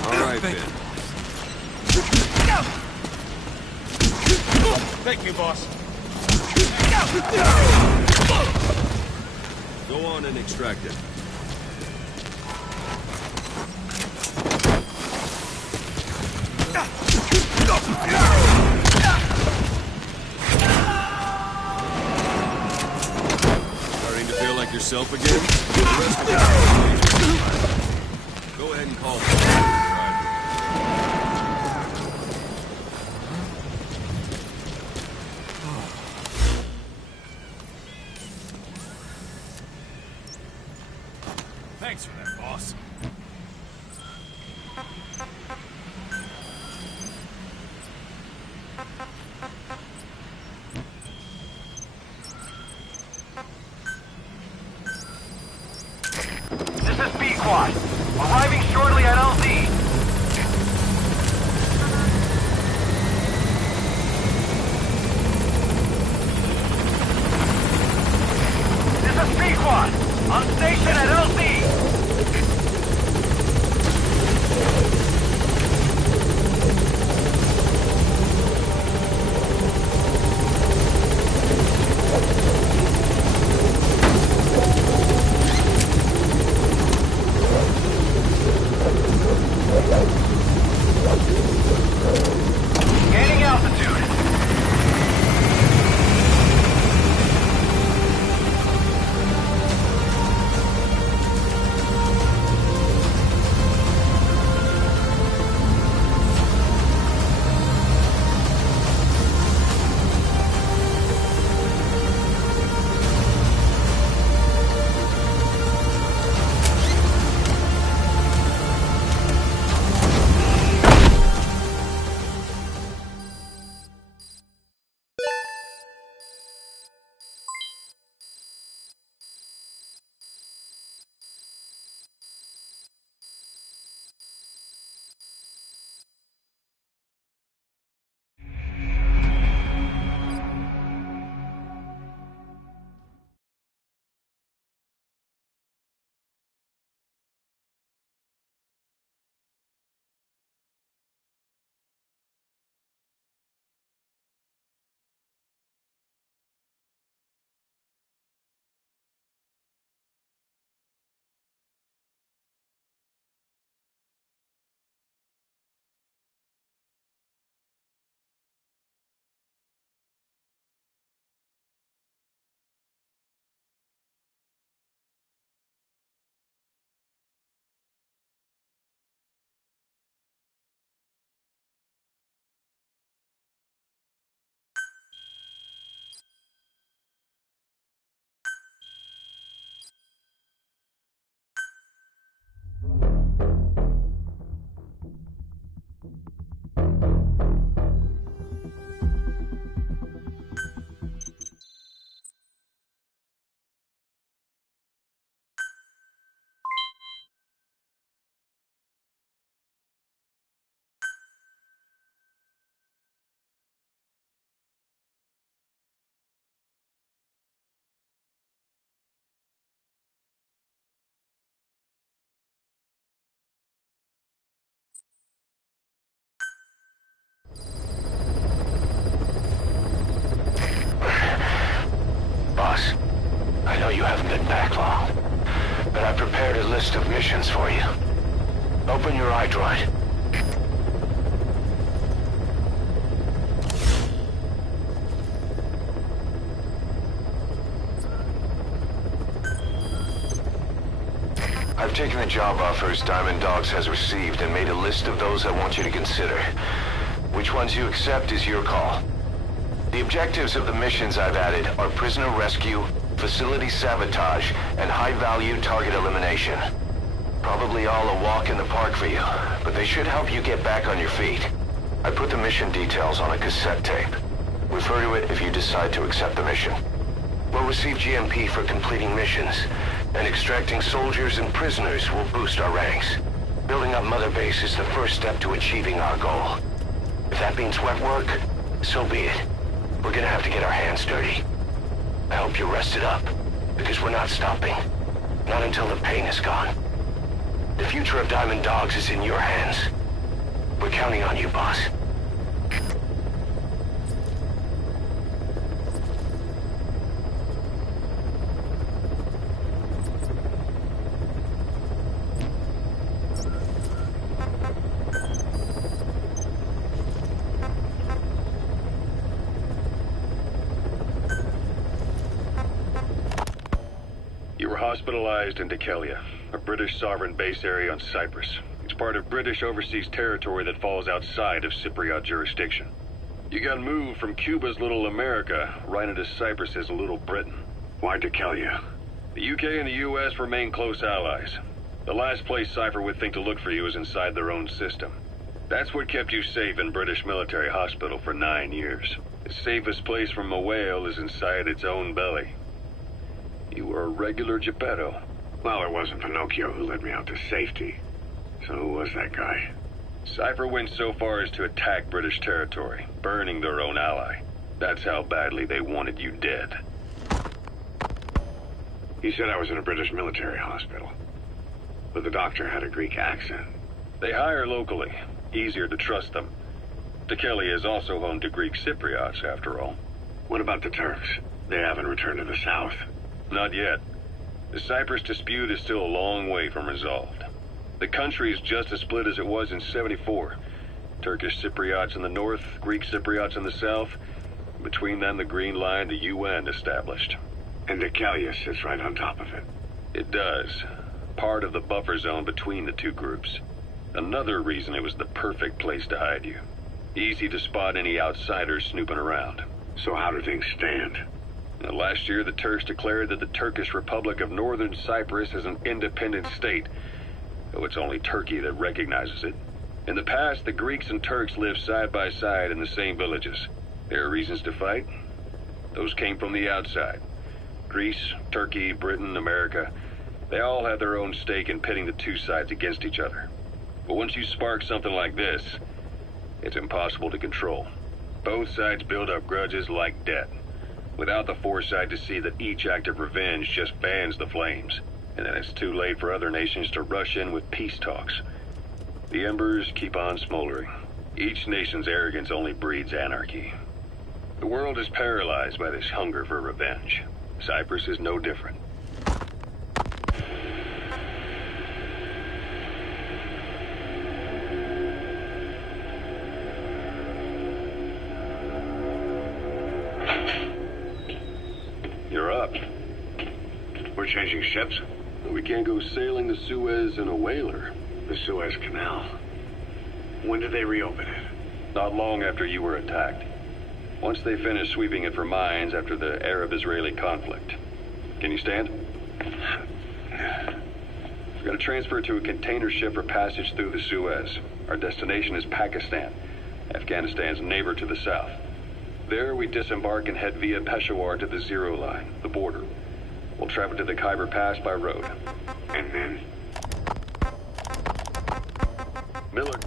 All right, Ben. Thank you, boss. Go on and extract it. Starting to feel like yourself again? The rest of it. Go ahead and call it. Thanks for that, boss. This is B-Quad. Arriving shortly at LZ. This is B-Quad. On station at LZ. Open your eye droid. I've taken the job offers Diamond Dogs has received and made a list of those I want you to consider. Which ones you accept is your call. The objectives of the missions I've added are prisoner rescue, facility sabotage, and high-value target elimination. Probably all a walk in the park for you, but they should help you get back on your feet. I put the mission details on a cassette tape. Refer to it if you decide to accept the mission. We'll receive GMP for completing missions, and extracting soldiers and prisoners will boost our ranks. Building up Mother Base is the first step to achieving our goal. If that means wet work, so be it. We're gonna have to get our hands dirty. I hope you're rested up, because we're not stopping. Not until the pain is gone. The future of Diamond Dogs is in your hands. We're counting on you, boss. Hospitalized in Dekelia, a British sovereign base area on Cyprus. It's part of British overseas territory that falls outside of Cypriot jurisdiction. You got moved from Cuba's Little America right into Cyprus's Little Britain. Why Dekelia? The UK and the US remain close allies. The last place Cypher would think to look for you is inside their own system. That's what kept you safe in British military hospital for 9 years. The safest place from a whale is inside its own belly. You were a regular Geppetto. Well, it wasn't Pinocchio who led me out to safety. So who was that guy? Cypher went so far as to attack British territory, burning their own ally. That's how badly they wanted you dead. He said I was in a British military hospital. But the doctor had a Greek accent. They hire locally. Easier to trust them. Dekelia is also home to Greek Cypriots, after all. What about the Turks? They haven't returned to the south. Not yet. The Cyprus dispute is still a long way from resolved. The country is just as split as it was in '74. Turkish Cypriots in the north, Greek Cypriots in the south. Between them, the Green Line, the UN established. And Dekelia sits right on top of it. It does. Part of the buffer zone between the two groups. Another reason it was the perfect place to hide you. Easy to spot any outsiders snooping around. So how do things stand? Last year, the Turks declared that the Turkish Republic of Northern Cyprus is an independent state, though it's only Turkey that recognizes it. In the past, the Greeks and Turks lived side by side in the same villages. There are reasons to fight. Those came from the outside. Greece, Turkey, Britain, America, they all have their own stake in pitting the two sides against each other. But once you spark something like this, it's impossible to control. Both sides build up grudges like debt, without the foresight to see that each act of revenge just fans the flames, and then it's too late for other nations to rush in with peace talks. The embers keep on smoldering. Each nation's arrogance only breeds anarchy. The world is paralyzed by this hunger for revenge. Cyprus is no different. You're up. We're changing ships? We can't go sailing the Suez in a whaler. The Suez Canal. When did they reopen it? Not long after you were attacked. Once they finished sweeping it for mines after the Arab-Israeli conflict. Can you stand? We're going to transfer to a container ship for passage through the Suez. Our destination is Pakistan, Afghanistan's neighbor to the south. There, we disembark and head via Peshawar to the Zero Line, the border. We'll travel to the Khyber Pass by road. And then? Miller.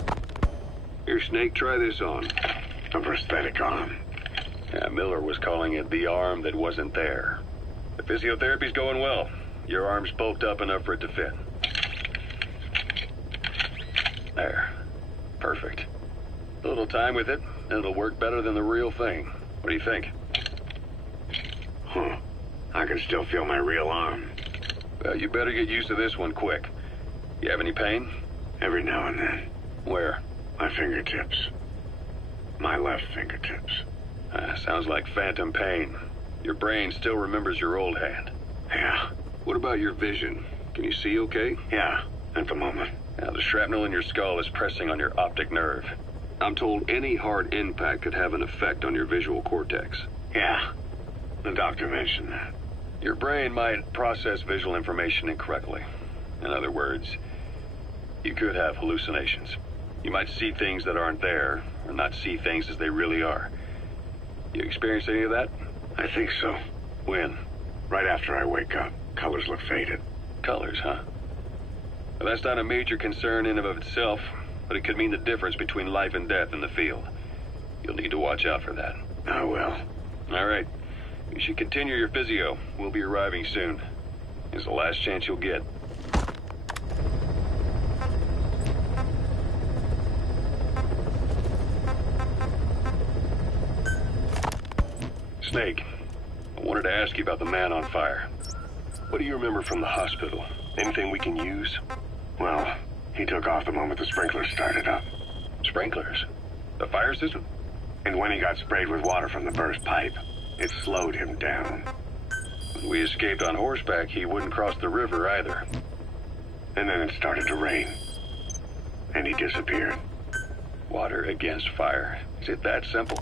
Here, Snake, try this on. A prosthetic arm. Yeah, Miller was calling it the arm that wasn't there. The physiotherapy's going well. Your arm's bulked up enough for it to fit. There. Perfect. A little time with it, and it'll work better than the real thing. What do you think? Huh. I can still feel my real arm. Well, you better get used to this one quick. You have any pain? Every now and then. Where? My fingertips. My left fingertips. Sounds like phantom pain. Your brain still remembers your old hand. Yeah. What about your vision? Can you see okay? Yeah, at the moment. Now, the shrapnel in your skull is pressing on your optic nerve. I'm told any hard impact could have an effect on your visual cortex. Yeah, the doctor mentioned that. Your brain might process visual information incorrectly. In other words, you could have hallucinations. You might see things that aren't there, or not see things as they really are. You experience any of that? I think so. When? Right after I wake up. Colors look faded. Colors, huh? Well, that's not a major concern in and of itself, but it could mean the difference between life and death in the field. You'll need to watch out for that. I will. All right. You should continue your physio. We'll be arriving soon. It's the last chance you'll get. Snake, I wanted to ask you about the man on fire. What do you remember from the hospital? Anything we can use? Well, he took off the moment the sprinklers started up. Sprinklers? The fire system? And when he got sprayed with water from the burst pipe, it slowed him down. When we escaped on horseback, he wouldn't cross the river either. And then it started to rain. And he disappeared. Water against fire. Is it that simple?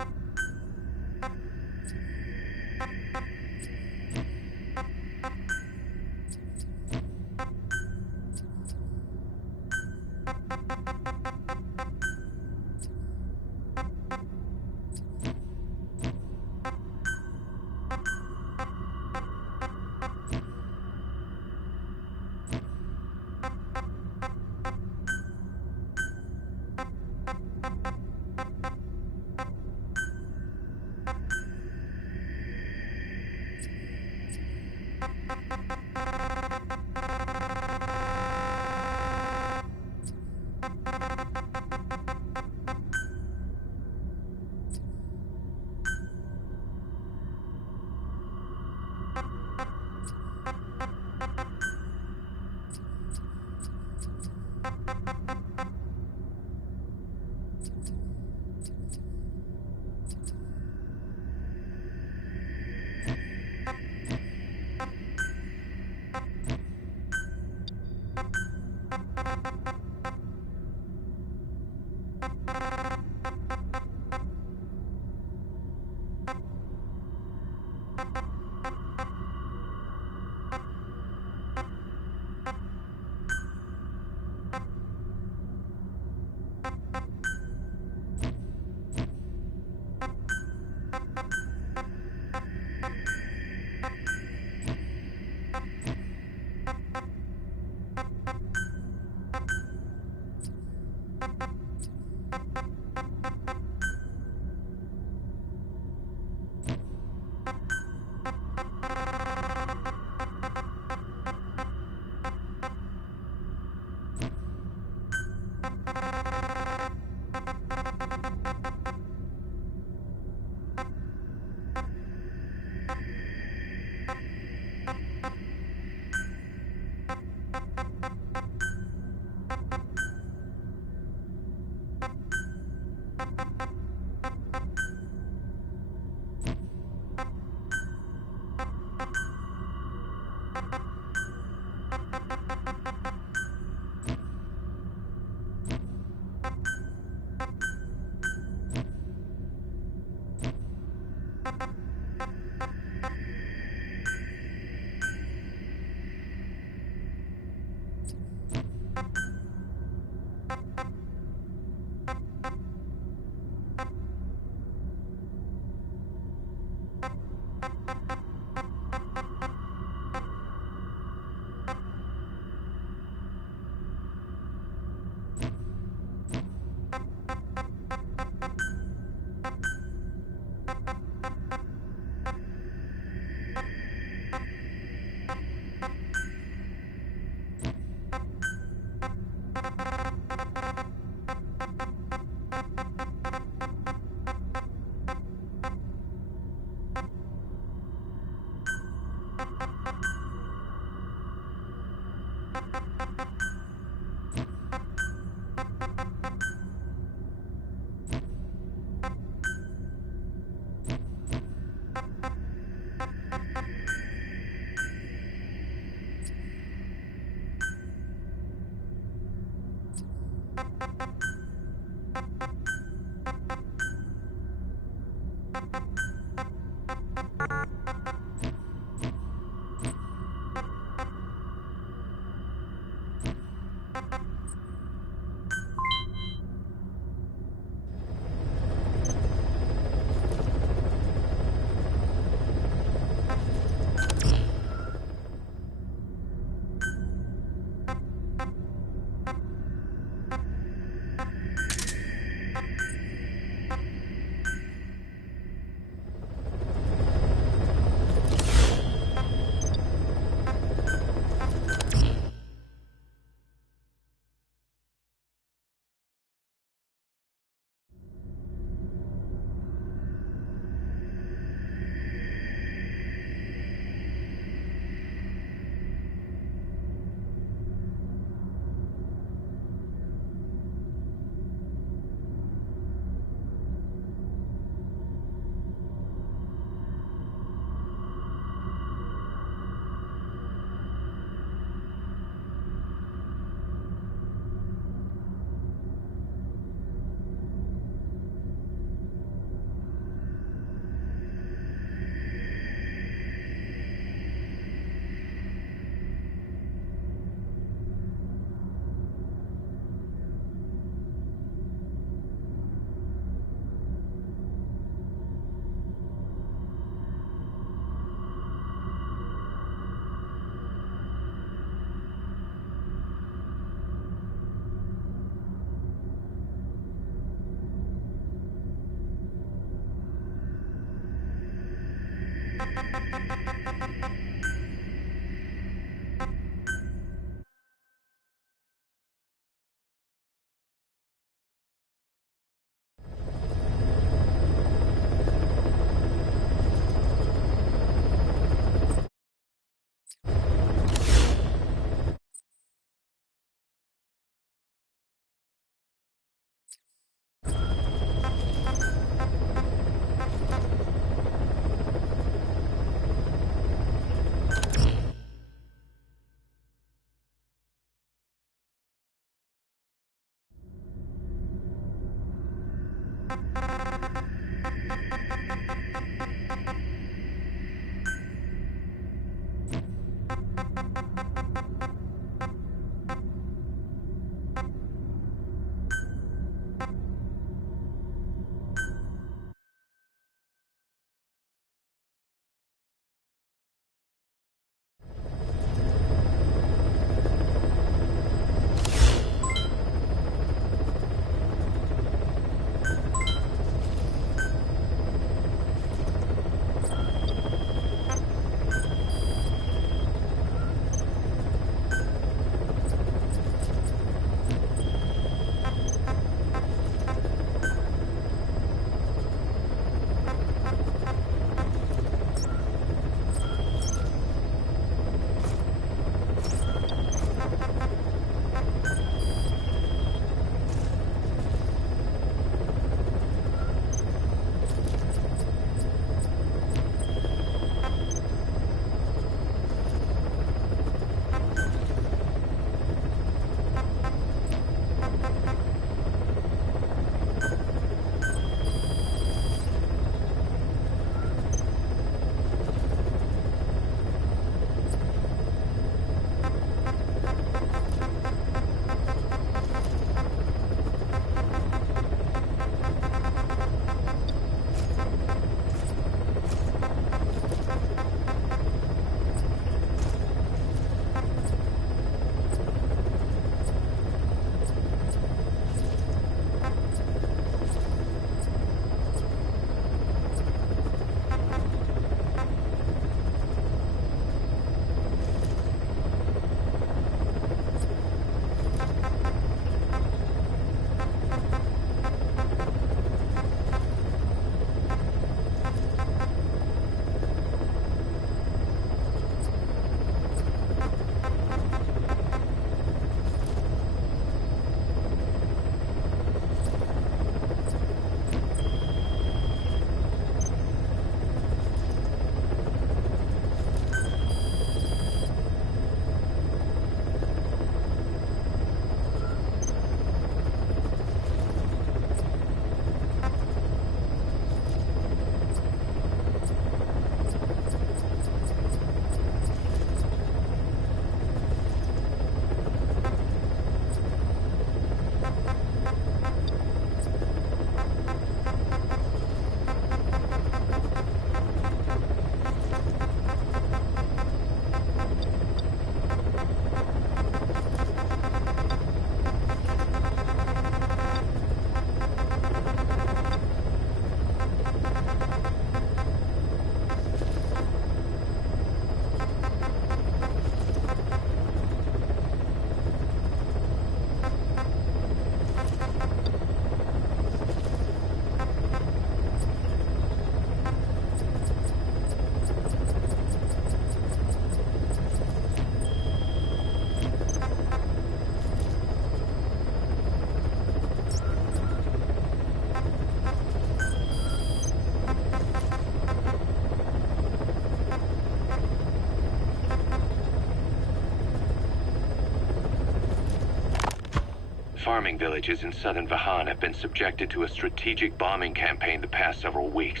farming villages in southern Vahan have been subjected to a strategic bombing campaign the past several weeks.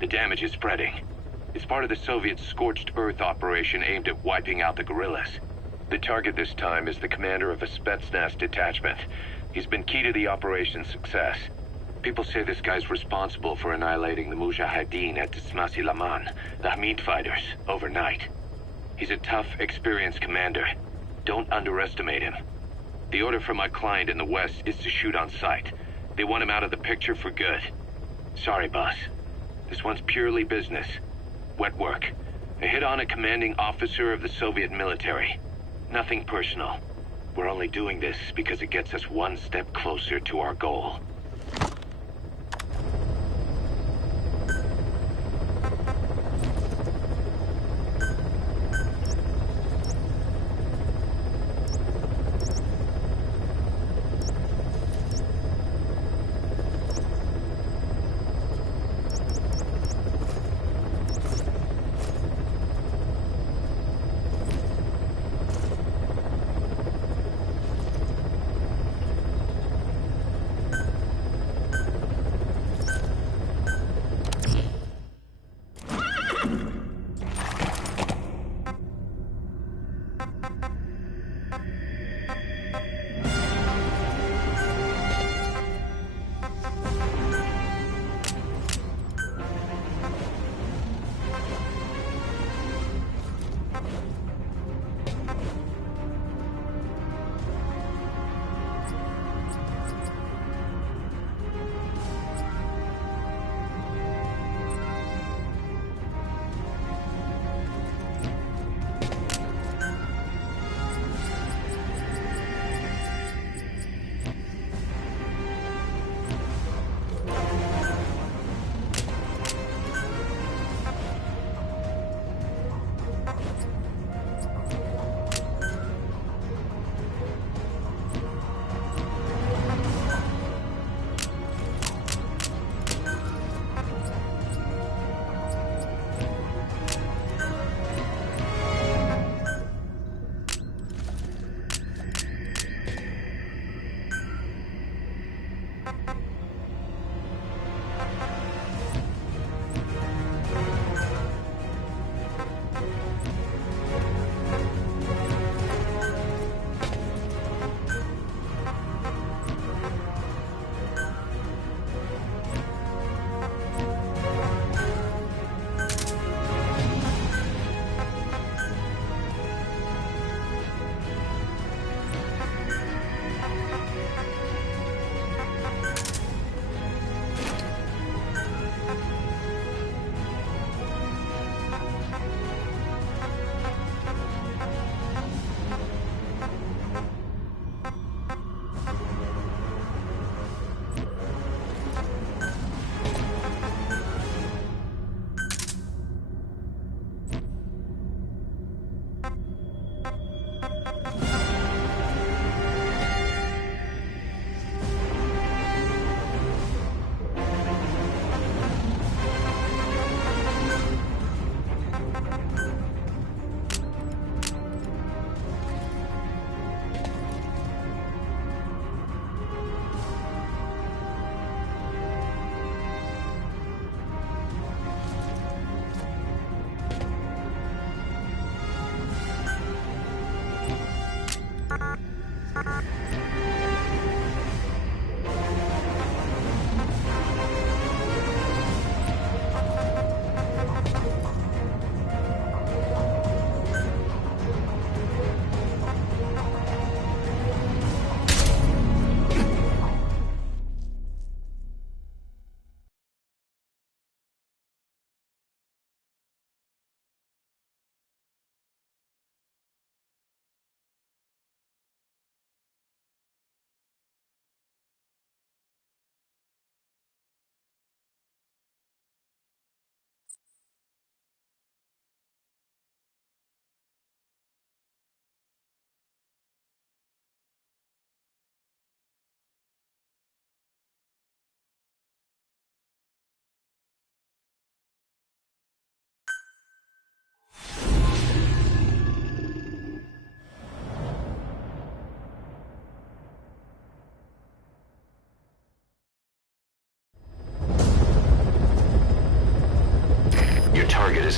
The damage is spreading. It's part of the Soviet Scorched Earth operation aimed at wiping out the guerrillas. The target this time is the commander of a Spetsnaz detachment. He's been key to the operation's success. People say this guy's responsible for annihilating the Mujahideen at Tismasi Laman, the Hamid fighters, overnight. He's a tough, experienced commander. Don't underestimate him. The order from my client in the west is to shoot on sight. They want him out of the picture for good. Sorry, boss. This one's purely business. Wet work. A hit on a commanding officer of the Soviet military. Nothing personal. We're only doing this because it gets us one step closer to our goal.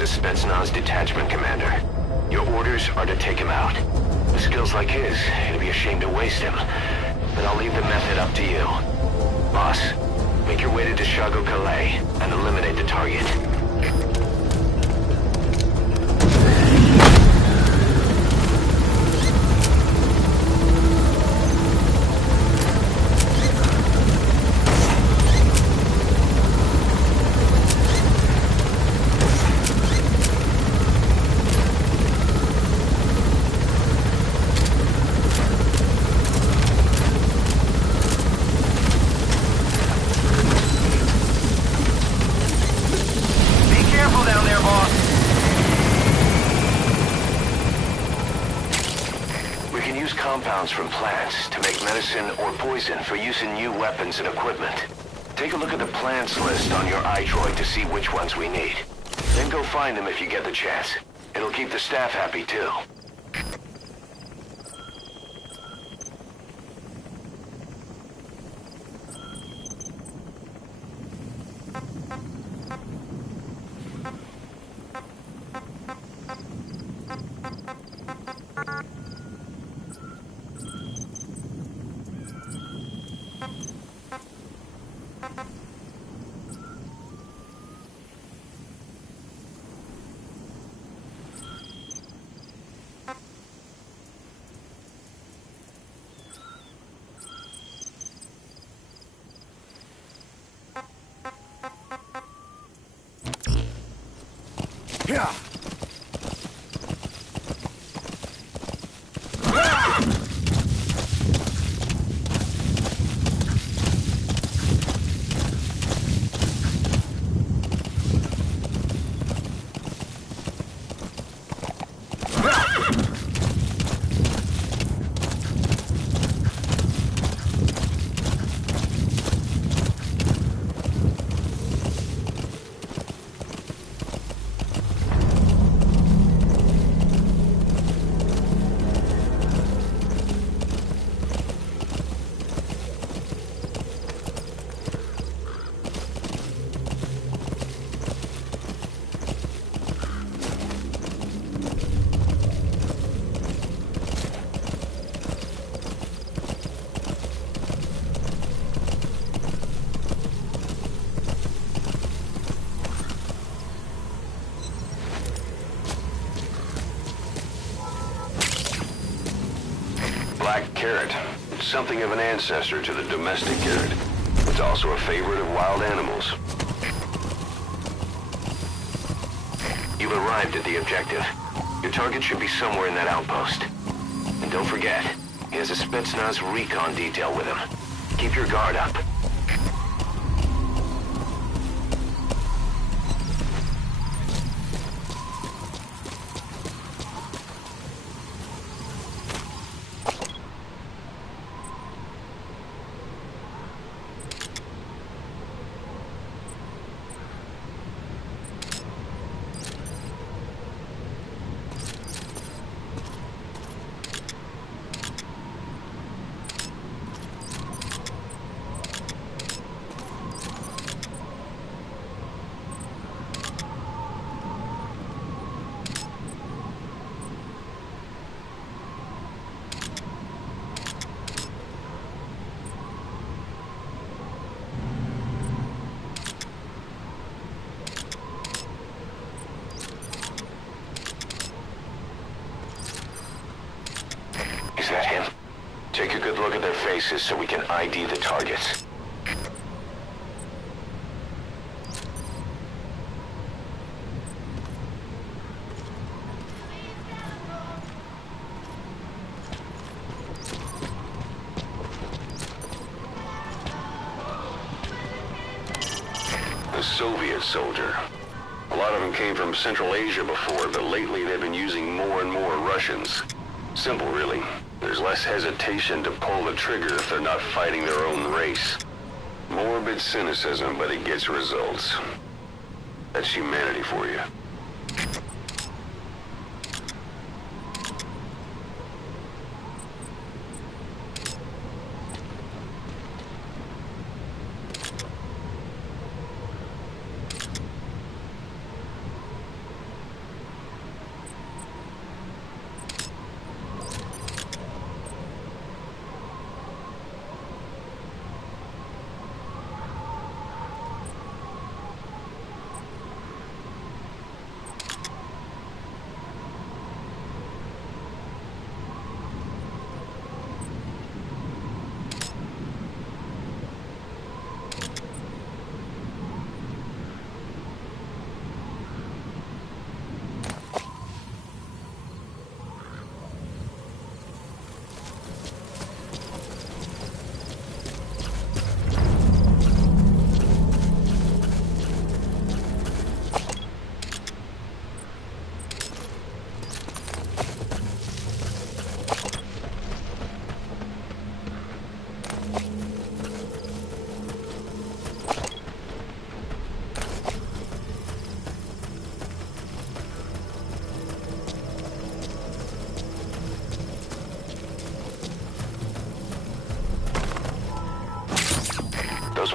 is a Spetsnaz detachment commander. Your orders are to take him out. With skills like his, it'd be a shame to waste him. But I'll leave the method up to you. Boss, make your way to Deshago Calais and eliminate the target. Compounds from plants to make medicine or poison for use in new weapons and equipment. Take a look at the plants list on your iDroid to see which ones we need. Then go find them if you get the chance. It'll keep the staff happy too. Yeah. Black carrot. It's something of an ancestor to the domestic carrot. It's also a favorite of wild animals. You've arrived at the objective. Your target should be somewhere in that outpost. And don't forget, he has a Spetsnaz recon detail with him. Keep your guard up. Is that him? Take a good look at their faces so we can ID the targets. A Soviet soldier. A lot of them came from Central Asia before, but lately they've been using more and more Russians. Simple, really. There's less hesitation to pull the trigger if they're not fighting their own race. Morbid cynicism, but it gets results. That's humanity for you.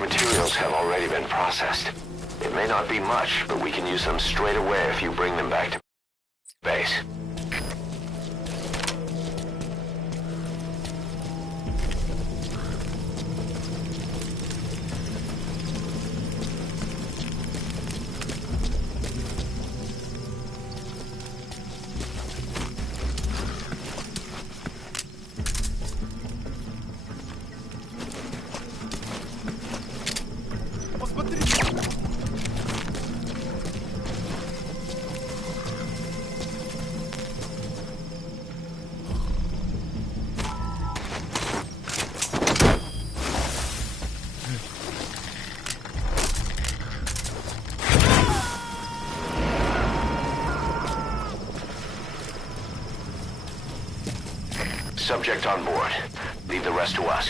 materials have already been processed. It may not be much, but we can use them straight away if you bring them back to base. Subject on board. Leave the rest to us.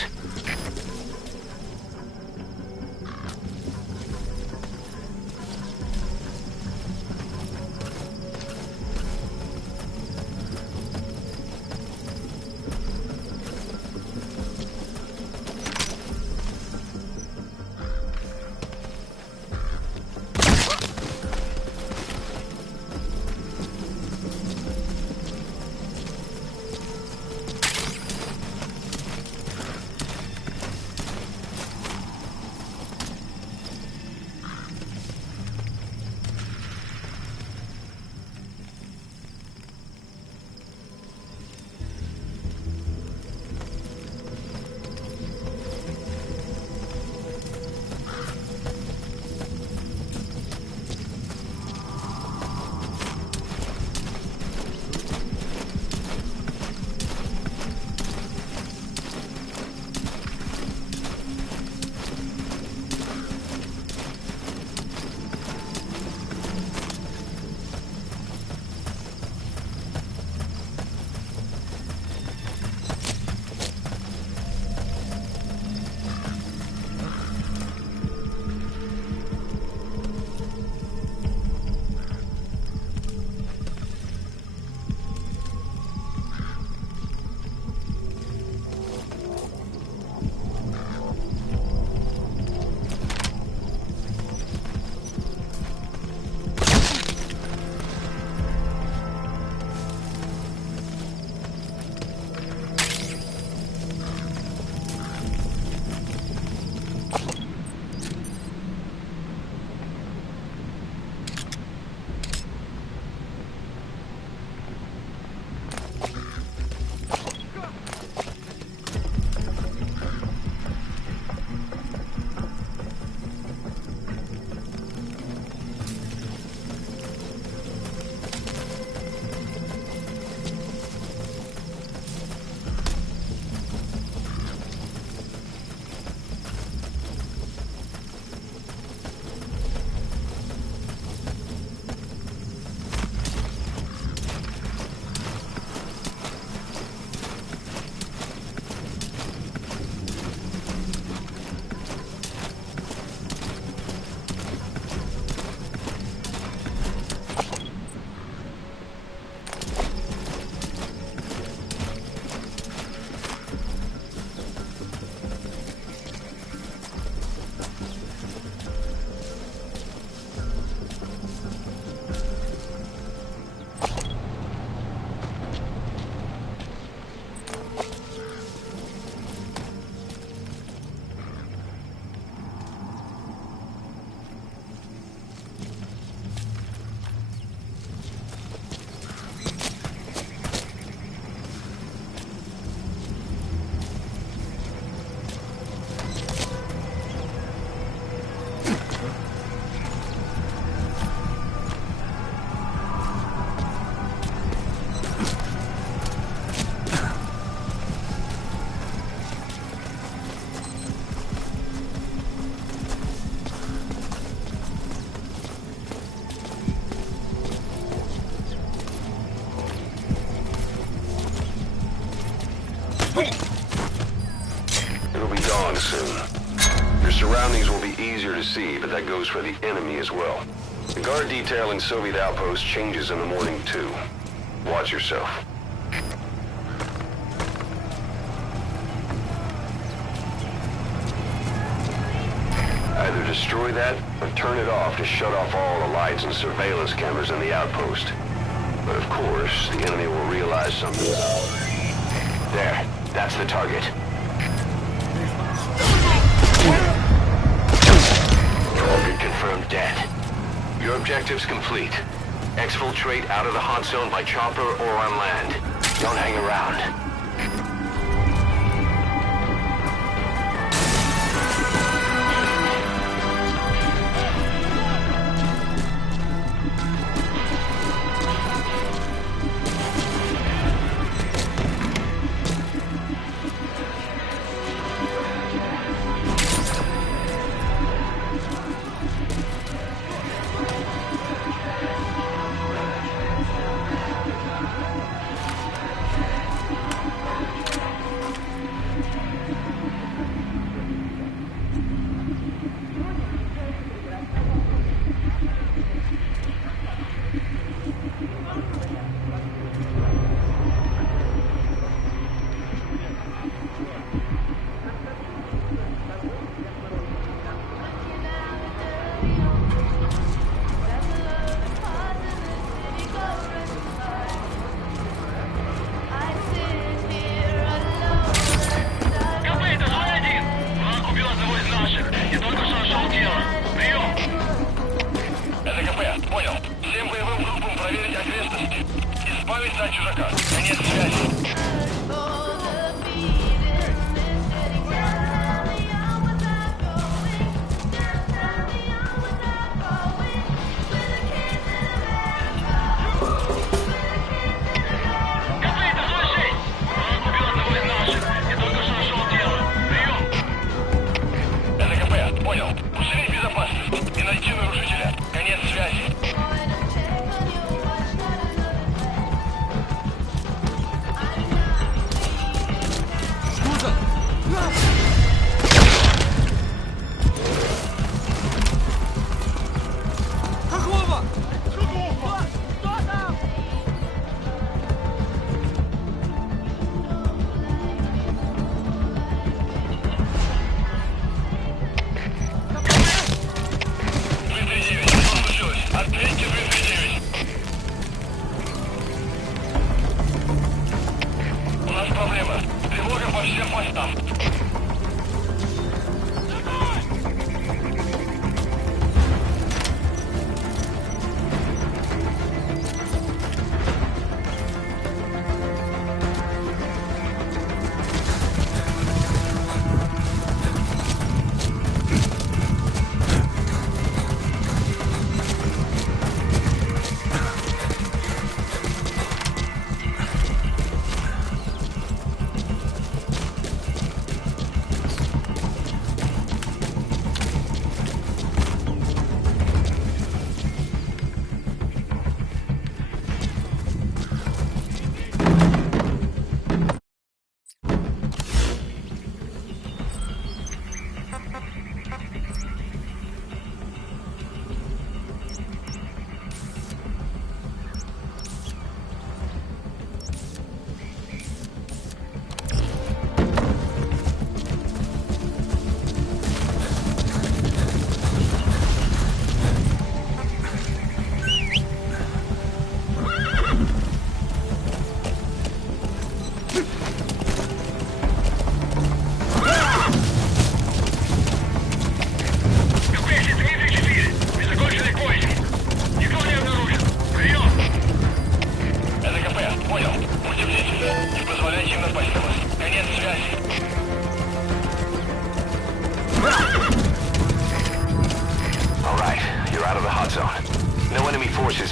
It'll be dawn soon. Your surroundings will be easier to see, but that goes for the enemy as well. The guard detail in Soviet outposts changes in the morning, too. Watch yourself. destroy that or turn it off to shut off all the lights and surveillance cameras in the outpost. But of course, the enemy will realize something's up. There, that's the target. Target confirmed dead. Your objective's complete. Exfiltrate out of the hot zone by chopper or on land. Don't hang around.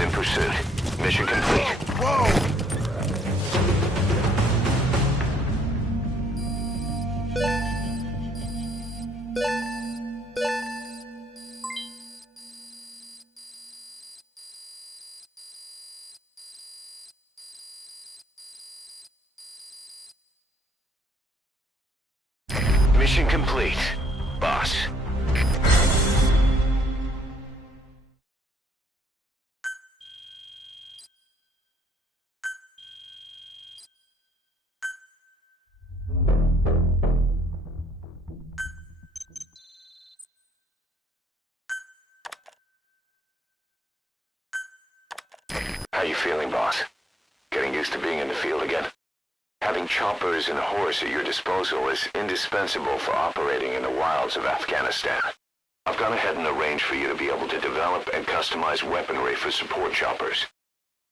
in pursuit. Mission complete. Whoa! Mission complete, boss. How you feeling, boss? Getting used to being in the field again? Having choppers and a horse at your disposal is indispensable for operating in the wilds of Afghanistan. I've gone ahead and arranged for you to be able to develop and customize weaponry for support choppers.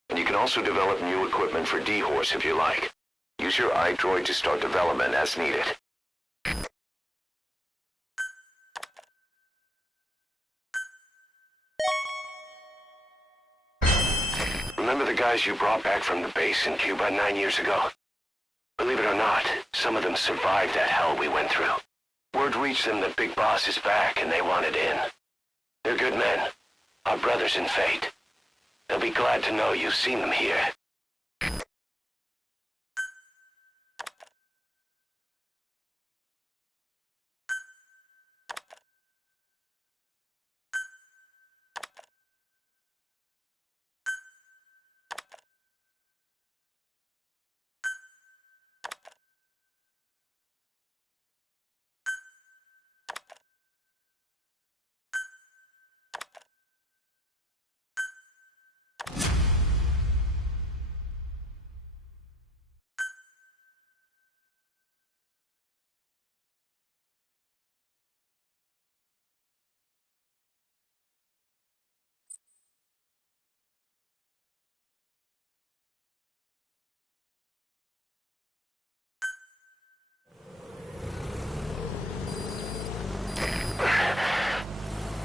And you can also develop new equipment for D-Horse if you like. Use your iDroid to start development as needed. Remember the guys you brought back from the base in Cuba 9 years ago? Believe it or not, some of them survived that hell we went through. Word reached them that Big Boss is back and they wanted in. They're good men, our brothers in fate. They'll be glad to know you've seen them here.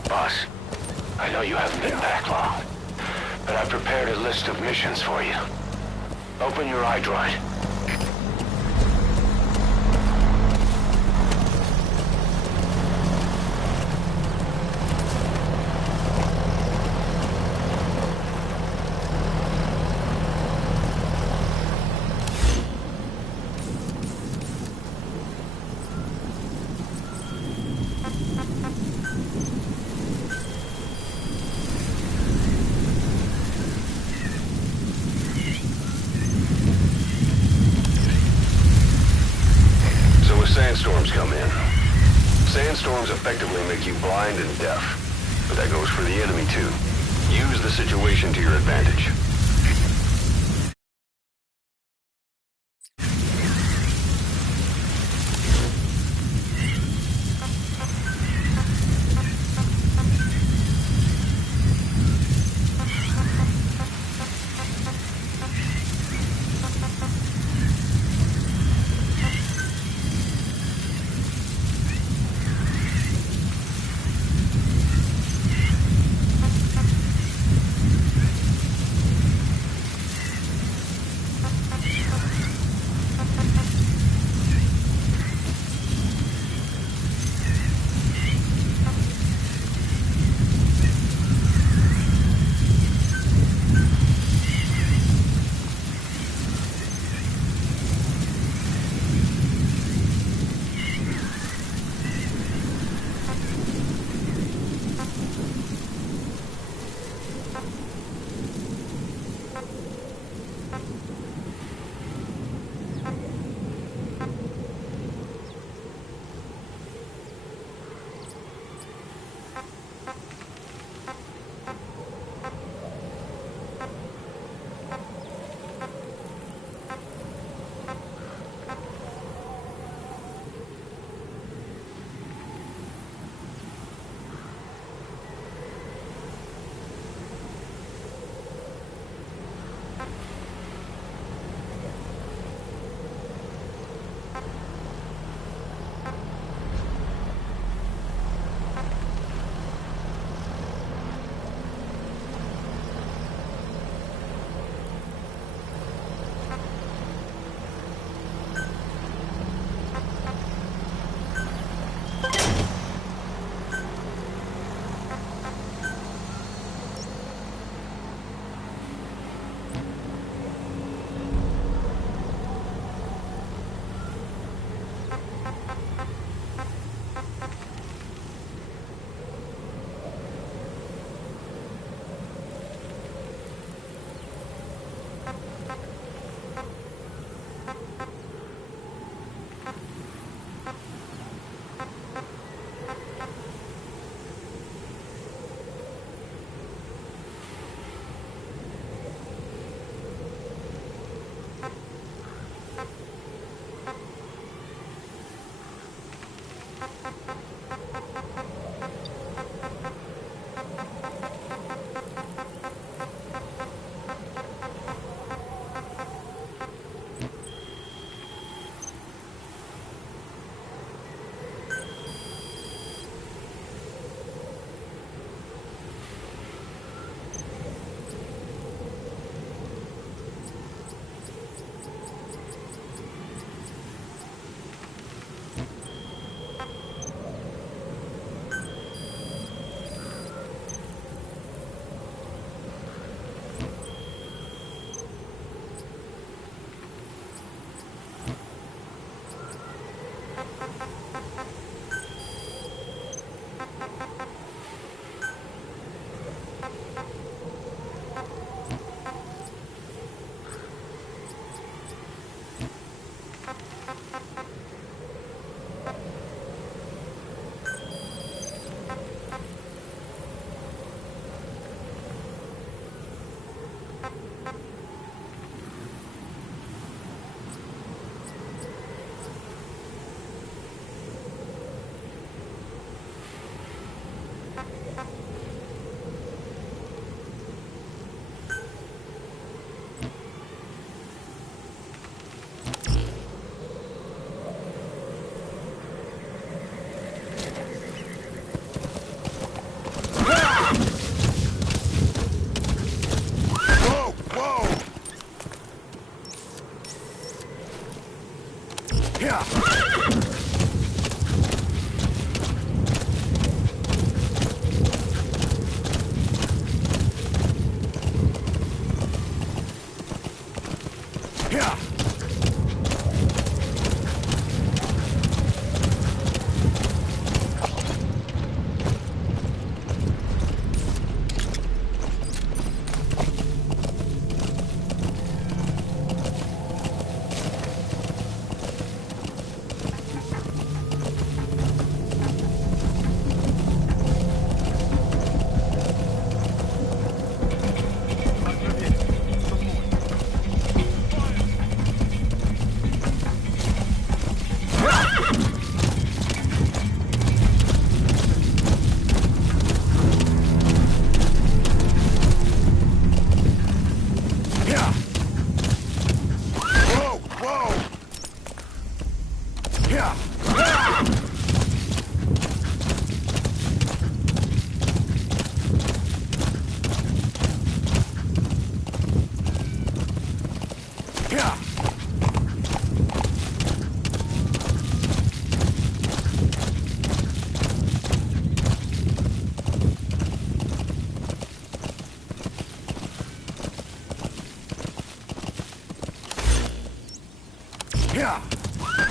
Boss, I know you haven't been back long, but I've prepared a list of missions for you. Open your iDroid. Sandstorms come in. Sandstorms effectively make you blind and deaf, but that goes for the enemy too. Use the situation to your advantage.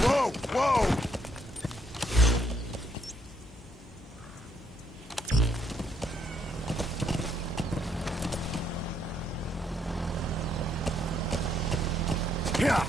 Whoa, whoa! Yeah!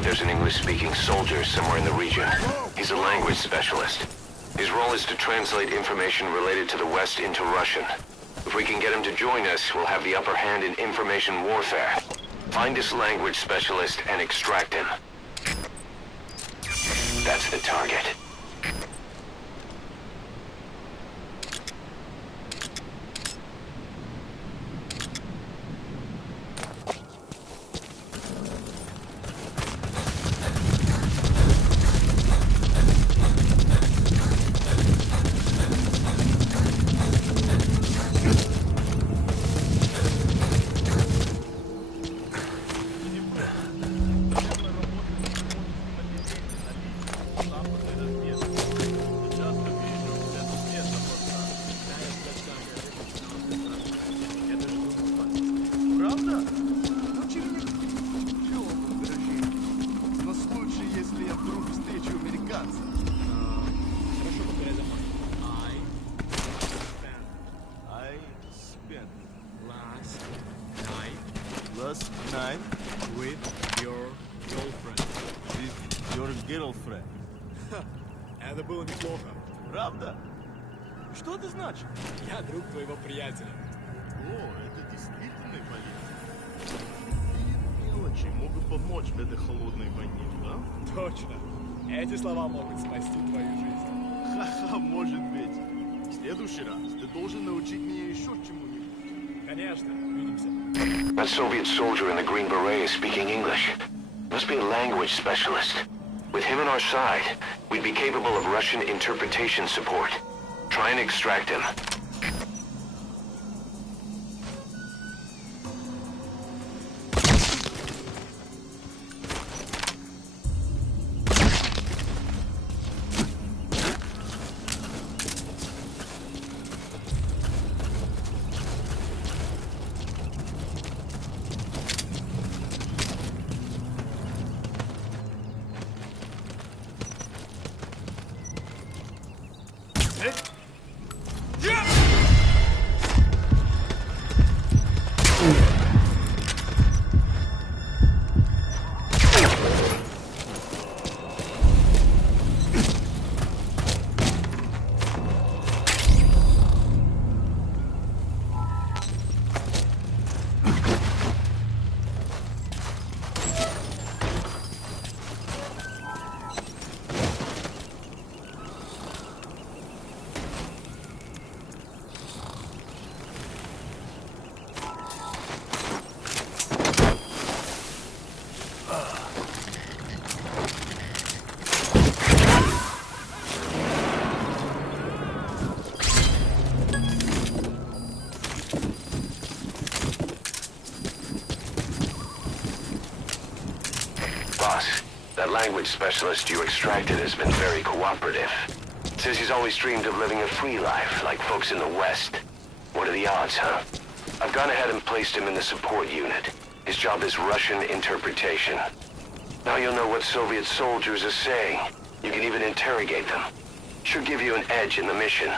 There's an English-speaking soldier somewhere in the region. He's a language specialist. His role is to translate information related to the West into Russian. If we can get him to join us, we'll have the upper hand in information warfare. Find this language specialist and extract him. That's the target. Last night With your girlfriend. with your girlfriend. Это было неплохо. Правда? Что это значит? Я друг твоего приятеля. О, это действительно полезно. Такие мелочи могут помочь в этой холодной войне, да? Точно. Эти слова могут спасти твою жизнь. Ха-ха, может быть. В следующий раз ты должен научить меня еще чему-нибудь. Конечно, увидимся. That Soviet soldier in the Green Beret is speaking English. Must be a language specialist. With him on our side, we'd be capable of Russian interpretation support. Try and extract him. Yeah! boss. That language specialist you extracted has been very cooperative. Says he's always dreamed of living a free life, like folks in the West. What are the odds, huh? I've gone ahead and placed him in the support unit. His job is Russian interpretation. Now you'll know what Soviet soldiers are saying. You can even interrogate them. Should give you an edge in the mission.